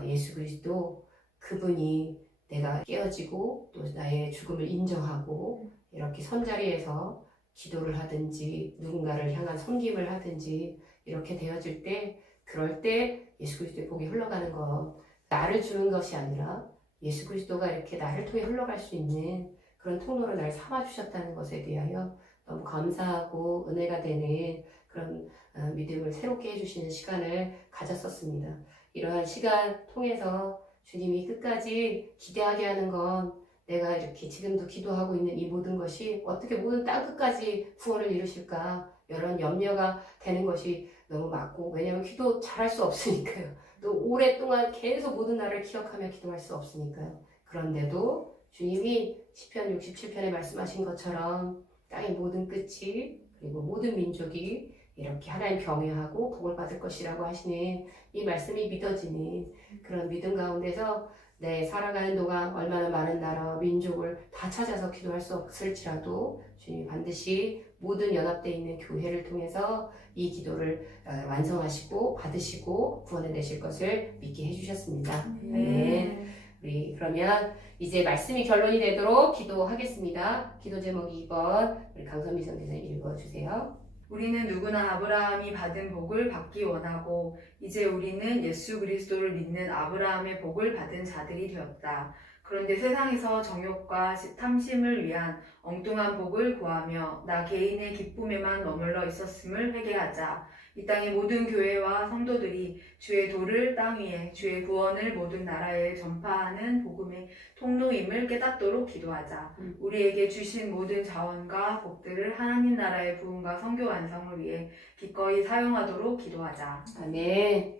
예수 그리스도 그분이 내가 깨어지고 또 나의 죽음을 인정하고 이렇게 선자리에서 기도를 하든지 누군가를 향한 섬김을 하든지 이렇게 되어질 때 그럴 때 예수 그리스도의 복이 흘러가는 것 나를 주는 것이 아니라 예수 그리스도가 이렇게 나를 통해 흘러갈 수 있는 그런 통로로 나를 삼아주셨다는 것에 대하여 너무 감사하고 은혜가 되는 그런 믿음을 새롭게 해주시는 시간을 가졌었습니다. 이러한 시간 통해서 주님이 끝까지 기대하게 하는 건 내가 이렇게 지금도 기도하고 있는 이 모든 것이 어떻게 모든 땅끝까지 구원을 이루실까 이런 염려가 되는 것이 너무 맞고 왜냐하면 기도 잘할 수 없으니까요. 또 오랫동안 계속 모든 날을 기억하며 기도할 수 없으니까요. 그런데도 주님이 시편 67편에 말씀하신 것처럼 땅의 모든 끝이 그리고 모든 민족이 이렇게 하나님 경외하고 복을 받을 것이라고 하시는 이 말씀이 믿어지는 그런 믿음 가운데서 내 살아가는 동안 얼마나 많은 나라와 민족을 다 찾아서 기도할 수 없을지라도 주님이 반드시 모든 연합되어 있는 교회를 통해서 이 기도를 완성하시고 받으시고 구원해내실 것을 믿게 해주셨습니다. 네. 우리 그러면 이제 말씀이 결론이 되도록 기도하겠습니다. 기도 제목이 2번 우리 강선미 선교사님 읽어주세요. 우리는 누구나 아브라함이 받은 복을 받기 원하고 이제 우리는 예수 그리스도를 믿는 아브라함의 복을 받은 자들이 되었다. 그런데 세상에서 정욕과 탐심을 위한 엉뚱한 복을 구하며 나 개인의 기쁨에만 머물러 있었음을 회개하자. 이 땅의 모든 교회와 성도들이 주의 도를 땅 위에 주의 구원을 모든 나라에 전파하는 복음의 통로임을 깨닫도록 기도하자. 우리에게 주신 모든 자원과 복들을 하나님 나라의 부흥과 선교 완성을 위해 기꺼이 사용하도록 기도하자. 아멘.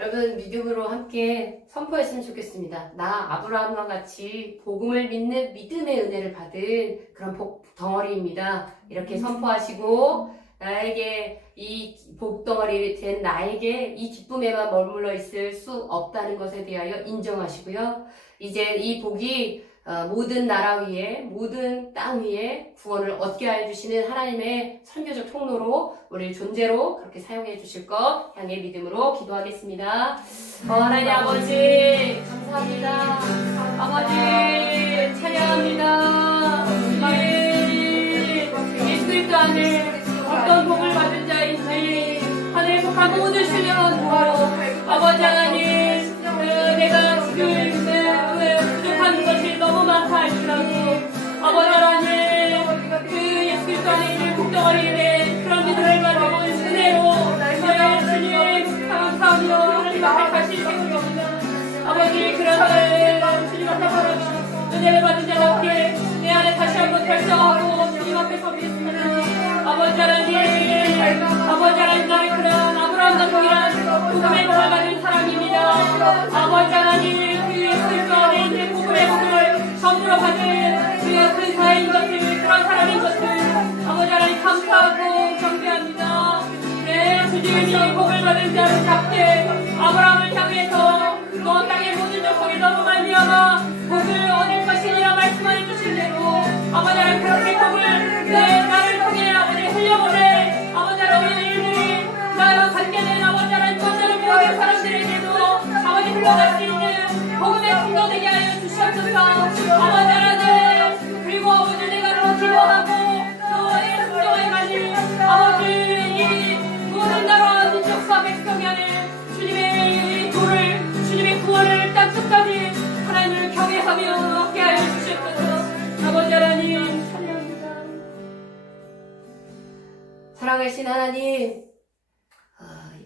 여러분 믿음으로 함께 선포했으면 좋겠습니다. 나 아브라함과 같이 복음을 믿는 믿음의 은혜를 받은 그런 복 덩어리입니다. 이렇게 선포하시고 나에게 이 복덩어리 된 나에게 이 기쁨에만 머물러 있을 수 없다는 것에 대하여 인정하시고요. 이제 이 복이 모든 나라 위에 모든 땅 위에 구원을 얻게 해주시는 하나님의 선교적 통로로 우리를 존재로 그렇게 사용해 주실 것 향해 믿음으로 기도하겠습니다. 하나님 아버지 감사합니다. 아버지 찬양합니다. 예수 그리스도 안에 어떤 복을 받은 자인지 하늘에 속한 모든 신령한 부하로 아버지 하나님 내가 지금 부족한 것이 너무 많다 할지라도 아버지 하나님 그 예수 그리스도 안에 있는 복덩어리에 그런 믿음을 가지고 은혜로 저의 주님 감사하며 하나님 앞에 다시 세우옵니다. 아버지 그런 주님 앞에 바라며 은혜를 받은 자답게 내 안에 다시 한번 결정하고 주님 앞에 서겠습니다. 아버지 하나님 나의 그런 아브라함과 동일한 복음의 복을 받은 사람입니다. 아버지 하나님 그 예수 그리스도 안에 있는 복음의 복을 전부로 받은 그 자인 것을 그런 사람인 것을 아버지 하나님 감사하고 경배합니다. 네 주님이 복을 받은 자를 잡되 아브라함을 향해서 너 땅의 모든 족속이 너무 말미암아 복을 얻을 것이니라 말씀해 주신 대로 아버지 하나님 그렇게 복을 나를 통해 아버지 흘려보내 살아계신 하나님,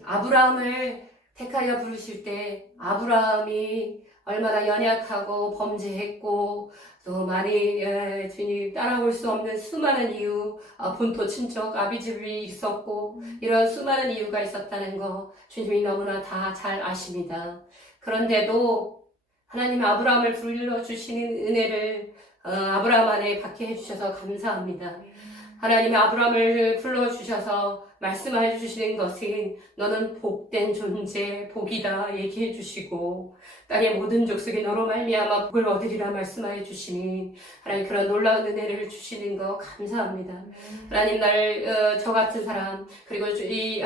아브라함을 택하여 부르실 때 아브라함이 얼마나 연약하고 범죄했고 또 많이 주님 따라올 수 없는 수많은 이유, 본토 친척 아비집이 있었고 이런 수많은 이유가 있었다는 거 주님이 너무나 다 잘 아십니다. 그런데도 하나님 아브라함을 불러주시는 은혜를 아브라함 안에 받게 해주셔서 감사합니다. 하나님이 아브라함을 불러주셔서 말씀해 주시는 것은 너는 복된 존재, 복이다 얘기해 주시고 땅의 모든 족속이 너로 말미암아 복을 얻으리라 말씀해 주시는 하나님 그런 놀라운 은혜를 주시는 거 감사합니다. 하나님 저 같은 사람 그리고 이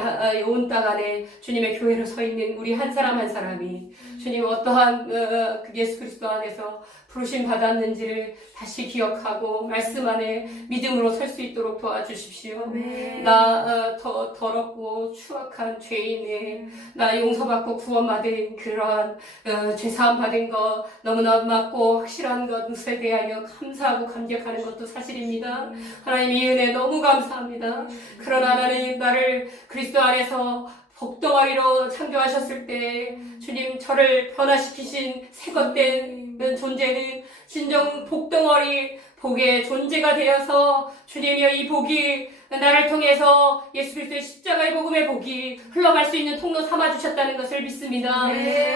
온 땅 안에 주님의 교회로 서 있는 우리 한 사람 한 사람이 주님 어떠한 예수 그리스도 안에서 부르심 받았는지를 다시 기억하고 말씀 안에 믿음으로 설 수 있도록 도와주십시오. 나 더럽고 추악한 죄인의 나 용서받고 구원받은 그러한 죄사함 받은 것 너무나 맞고 확실한 것에 대하여 감사하고 감격하는 것도 사실입니다. 하나님 이 은혜 너무 감사합니다. 그러나 하나님 나를 그리스도 안에서 복덩어리로 창조하셨을 때 주님 저를 변화시키신 새것된 존재는 진정 복덩어리 복의 존재가 되어서 주님이여 이 복이 나를 통해서 예수 그리스도의 십자가의 복음의 복이 흘러갈 수 있는 통로 삼아주셨다는 것을 믿습니다.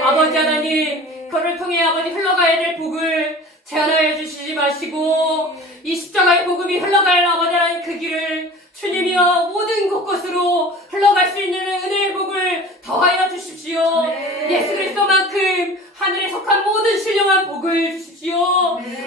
아버지 하나님 그를 통해 아버지 흘러가야 될 복을 제한하여 주시지 마시고 이 십자가의 복음이 흘러갈 아버지 하나님 그 길을 주님이여 모든 곳곳으로 흘러갈 수 있는 은혜의 복을 더하여 주십시오. 예수 그리스도만큼 하늘에 속한 모든 신령한 복을 주십시오.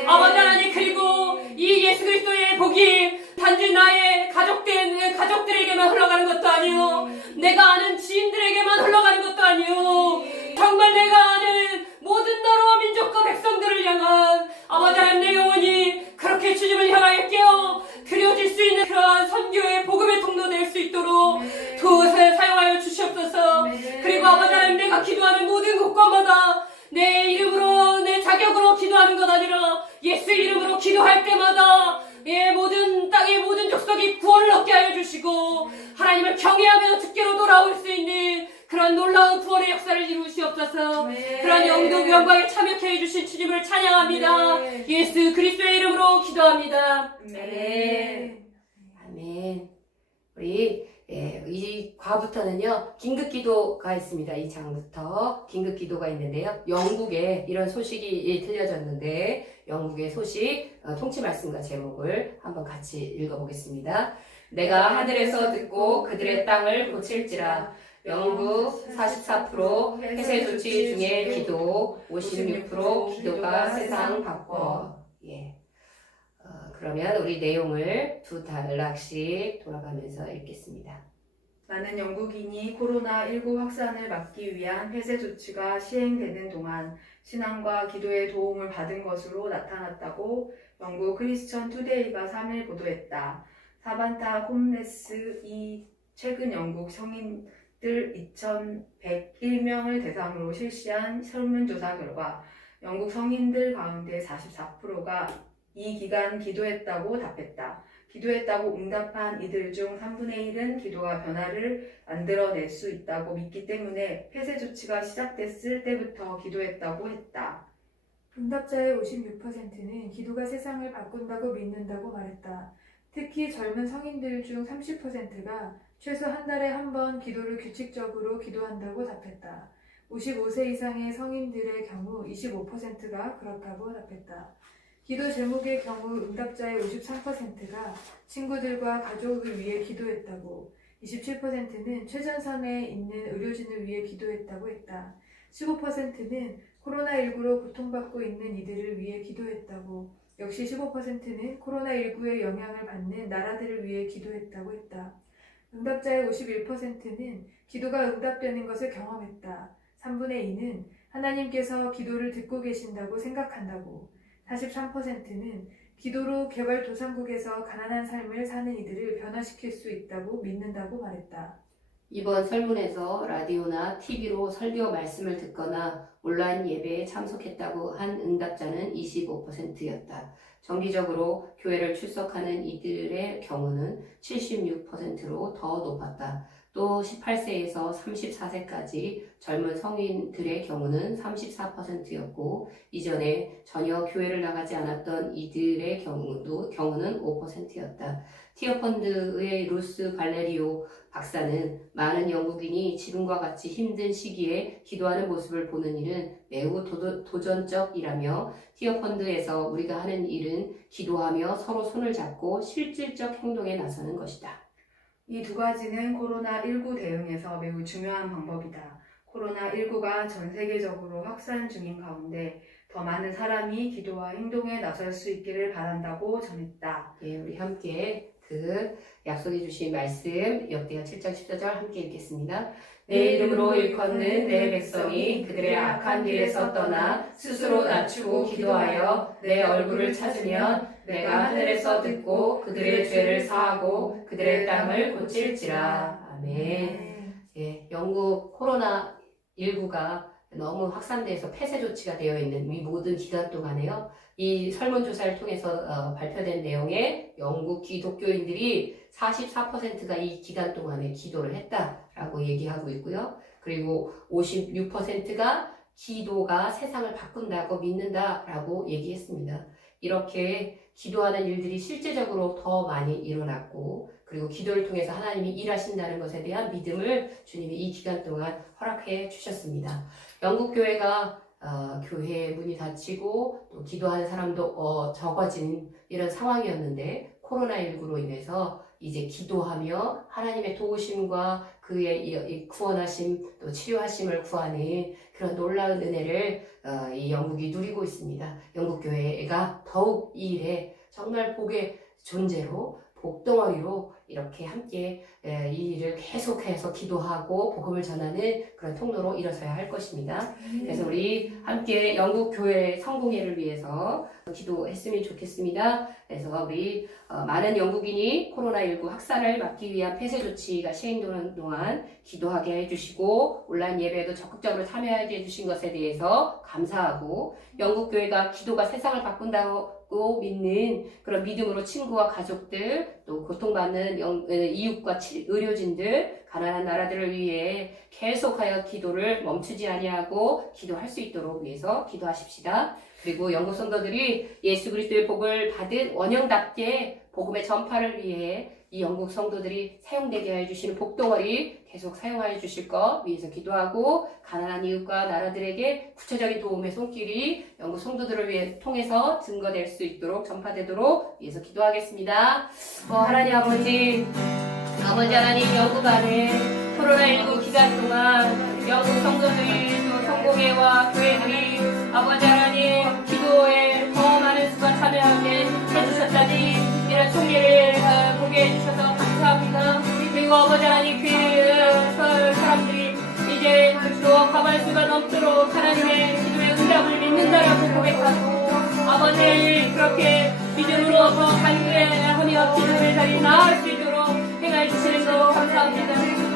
아버지 하나님 그리고 이 예수 그리스도의 복이 단지 나의 가족들에게만 흘러가는 것도 아니요 내가 아는 지인들에게만 흘러가는 것도 아니요 정말 내가 아는 모든 나라와 민족과 백성들을 향한 아버지 하나님 내 영혼이 그렇게 주님을 향하여 깨어 드려질 수 있는 그러한 선교의 복음의 통로 될 수 있도록 도우세 사용하여 주시옵소서. 그리고 아버지 하나님 내가 기도하는 모든 곳곳마다 내 이름으로 내 자격으로 기도하는 것 아니라 예수 이름으로 기도할 때마다 모든 땅의 모든 족속이 구원을 얻게 하여 주시고 하나님을 경외하며 주께로 돌아올 수 있는 그런 놀라운 구원의 역사를 이루시옵소서. 그런 영광에 참여케 해주신 주님을 찬양합니다. 예수 그리스도의 이름으로 기도합니다. 아멘. 우리 이 과부터는요 긴급기도가 있습니다. 이 장부터 긴급기도가 있는데요. 영국에 이런 소식이 들려졌는데 영국의 소식 통치 말씀과 제목을 한번 같이 읽어보겠습니다. 내가 하늘에서 듣고 그들의 땅을 고칠지라. 영국 44% 폐쇄 조치 중에 기도 56% 기도가 세상 바꿔. 그러면 우리 내용을 두 단락씩 돌아가면서 읽겠습니다. 많은 영국인이 코로나19 확산을 막기 위한 폐쇄 조치가 시행되는 동안 신앙과 기도의 도움을 받은 것으로 나타났다고 영국 크리스천 투데이가 3일 보도했다. 사반타 홈레스이 최근 영국 성인들 2,101명을 대상으로 실시한 설문조사 결과 영국 성인들 가운데 44%가 이 기간 기도했다고 답했다. 기도했다고 응답한 이들 중 3분의 1은 기도가 변화를 만들어낼 수 있다고 믿기 때문에 폐쇄 조치가 시작됐을 때부터 기도했다고 했다. 응답자의 56%는 기도가 세상을 바꾼다고 믿는다고 말했다. 특히 젊은 성인들 중 30%가 최소 한 달에 한 번 기도를 규칙적으로 기도한다고 답했다. 55세 이상의 성인들의 경우 25%가 그렇다고 답했다. 기도 제목의 경우 응답자의 53%가 친구들과 가족을 위해 기도했다고, 27%는 최전선에 있는 의료진을 위해 기도했다고 했다. 15%는 코로나19로 고통받고 있는 이들을 위해 기도했다고, 역시 15%는 코로나19의 영향을 받는 나라들을 위해 기도했다고 했다. 응답자의 51%는 기도가 응답되는 것을 경험했다. 3분의 2는 하나님께서 기도를 듣고 계신다고 생각한다고, 43%는 기도로 개발도상국에서 가난한 삶을 사는 이들을 변화시킬 수 있다고 믿는다고 말했다. 이번 설문에서 라디오나 TV로 설교 말씀을 듣거나 온라인 예배에 참석했다고 한 응답자는 25%였다. 정기적으로 교회를 출석하는 이들의 경우는 76%로 더 높았다. 또 18세에서 34세까지 젊은 성인들의 경우는 34%였고 이전에 전혀 교회를 나가지 않았던 이들의 경우는 5%였다. 티어펀드의 루스 발레리오 박사는 많은 영국인이 지금과 같이 힘든 시기에 기도하는 모습을 보는 일은 매우 도전적이라며 티어펀드에서 우리가 하는 일은 기도하며 서로 손을 잡고 실질적 행동에 나서는 것이다. 이 두 가지는 코로나19 대응에서 매우 중요한 방법이다. 코로나19가 전 세계적으로 확산 중인 가운데 더 많은 사람이 기도와 행동에 나설 수 있기를 바란다고 전했다. 예, 우리 함께 그 약속해 주신 말씀 역대하 7장 14절 함께 읽겠습니다. 내 이름으로 일컫는 내 백성이 그들의 악한 길에서 떠나 스스로 낮추고 기도하여 내 얼굴을 찾으면 내가 하늘에서 듣고 그들의 죄를 사하고 그들의 땅을 고칠지라. 아멘. 예, 영국 코로나19가 너무 확산돼서 폐쇄 조치가 되어 있는 이 모든 기간 동안에요. 이 설문조사를 통해서 발표된 내용에 영국 기독교인들이 44%가 이 기간 동안에 기도를 했다라고 얘기하고 있고요. 그리고 56%가 기도가 세상을 바꾼다고 믿는다라고 얘기했습니다. 이렇게 기도하는 일들이 실제적으로 더 많이 일어났고 그리고 기도를 통해서 하나님이 일하신다는 것에 대한 믿음을 주님이 이 기간 동안 허락해 주셨습니다. 영국 교회가 교회 문이 닫히고 또 기도하는 사람도 적어진 이런 상황이었는데 코로나19로 인해서 이제 기도하며 하나님의 도우심과 그의 이 구원하심 또 치료하심을 구하는 그런 놀라운 은혜를 이 영국이 누리고 있습니다. 영국 교회가 더욱 이 일에 정말 복의 존재로 복덩어리로 이렇게 함께 이 일을 계속해서 기도하고 복음을 전하는 그런 통로로 일어서야 할 것입니다. 그래서 우리 함께 영국 교회 성공회를 위해서 기도했으면 좋겠습니다. 그래서 우리 많은 영국인이 코로나19 확산을 막기 위한 폐쇄 조치가 시행되는 동안 기도하게 해주시고 온라인 예배에도 적극적으로 참여하게 해주신 것에 대해서 감사하고 영국 교회가 기도가 세상을 바꾼다고 믿는 그런 믿음으로 친구와 가족들 또 고통받는 이웃과 의료진들 가난한 나라들을 위해 계속하여 기도를 멈추지 아니하고 기도할 수 있도록 위해서 기도하십시다. 그리고 영국 성도들이 예수 그리스도의 복을 받은 원형답게 복음의 전파를 위해 이 영국 성도들이 사용되게 해주시는 복덩어리 계속 사용하여 주실 것 위해서 기도하고 가난한 이웃과 나라들에게 구체적인 도움의 손길이 영국 성도들을 위해 통해서 증거될 수 있도록 전파되도록 위해서 기도하겠습니다. 하나님 아버지 하나님 영국 안에 코로나19 기간 동안 영국 성도들이 또 성공회와 교회들이 아버지 하나님 기도에 더 많은 수가 참여하게 해주셨다니 이런 총회를 보게 해주셔서 감사합니다. 그리고 아버지 하나님 그 사람들이 이제 또 가만 수가 넘도록 하나님의 기도의 응답을 믿는다라고 고백하고 아버지 그렇게 믿음으로 더 간구하며 기도의 자리에 나아갈 수 있도록 행하여 주시는 것 감사합니다.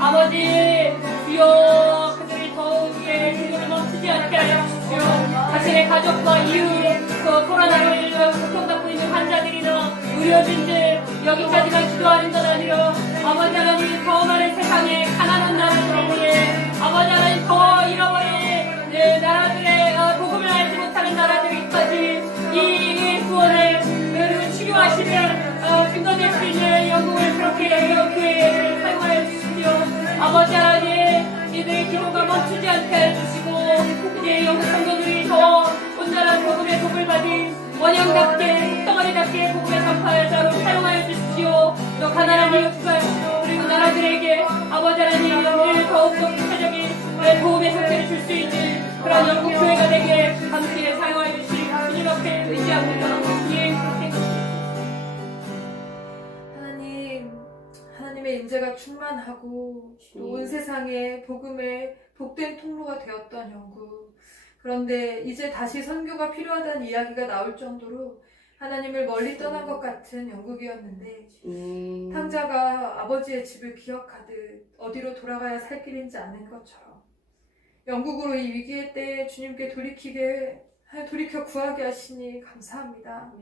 아버지 주여 그들이 더욱에 기도를 멈추지 않게 하여 주십시오. 자신의 가족과 이웃 또 코로나를 고통받고 있는 환자들이나 의료진들 여기까지만 기도하는 건 아니라 아버지 하나님 더 많은 세상에 가난한 나라들을 위해 아버지 하나님 더 잃어버린 나라들의 복음을 알지 못하는 나라들까지 이 구원을 그리고 치료하시는 증거될 수 있는 영국을 그렇게 교회를 사용하여 주십시오. 아버지 하나님 이들의 기도가 멈추지 않게 해주시고 이제 영국 성도들이 더 온전한 복음의 복을 받은 원형답게 덩어리답게 복음의 전파의 자로 사용하여 주십시오. 또 가난한 이웃과 그리고 나라들에게 아버지 하나님 더욱더 구체적인 도움의 상태를 줄 수 있는 그런 영국 교회가 되게 함께 사용하여 주시기 주님 앞에 의지합니다. 주님 그렇게 하나님의 인재가 충만하고 또 온 세상에 복음의 복된 통로가 되었던 영국. 그런데 이제 다시 선교가 필요하다는 이야기가 나올 정도로 하나님을 멀리 떠난 것 같은 영국이었는데 탕자가 아버지의 집을 기억하듯 어디로 돌아가야 살 길인지 아는 것처럼 영국으로 이 위기의 때에 주님께 돌이키게 하나님 돌이켜 구하게 하시니 감사합니다.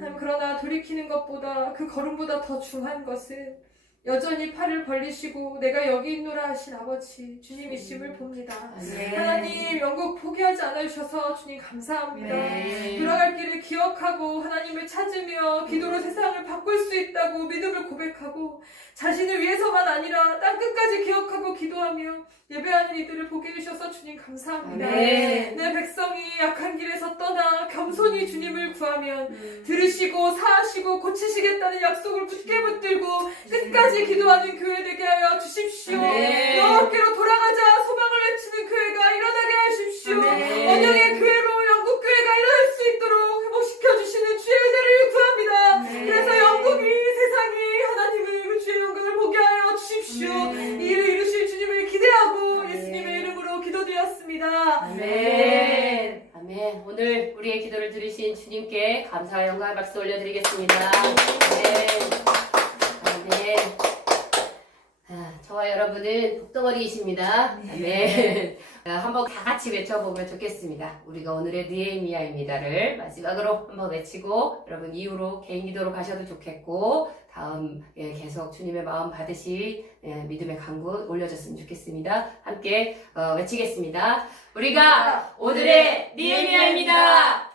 하나님 그러나 돌이키는 것보다 그 걸음보다 더 중요한 것은 여전히 팔을 벌리시고 내가 여기 있노라 하신 아버지 주님이심을 봅니다. 하나님 영국 포기하지 않으셔서 주님 감사합니다. 네. 돌아갈 길을 기억하고 하나님을 찾으며 기도로 세상을 바꿀 수 있다고 믿음을 고백하고 자신을 위해서만 아니라 땅 끝까지 기억하고 기도하며 예배하는 이들을 보게 해주셔서 주님 감사합니다. 네. 내 백성이 약한 길에서 떠나 겸손히 주님을 구하면 들으시고 사하시고 고치시겠다는 약속을 굳게 붙들고 끝까지 기도하는 교회 되게 하여 주십시오. 네. 여호와께로 돌아가자 소망을 외치는 교회가 일어나게 하십시오. 네. 언영의 교회로 영국 교회가 일어날 수 있도록 회복시켜 주시는 주의 은혜를 구합니다. 네. 그래서 영국이 세상이 하나님의 그 주의 영광을 보게 하여 주십시오. 이 일을 이루실 주님을 기대하고 예수님의 이름으로 기도드렸습니다. 아멘. 아멘. 오늘 우리의 기도를 들으신 주님께 감사와 영광의 박수 올려드리겠습니다. 아멘. 아멘. 저와 여러분은 복덩어리이십니다. 아멘. 한번 다 같이 외쳐보면 좋겠습니다. 우리가 오늘의 느헤미야입니다를 마지막으로 한번 외치고 여러분 이후로 개인 기도로 가셔도 좋겠고 다음 계속 주님의 마음 받으시 믿음의 강구 올려줬으면 좋겠습니다. 함께 외치겠습니다. 우리가 오늘의 느헤미야입니다.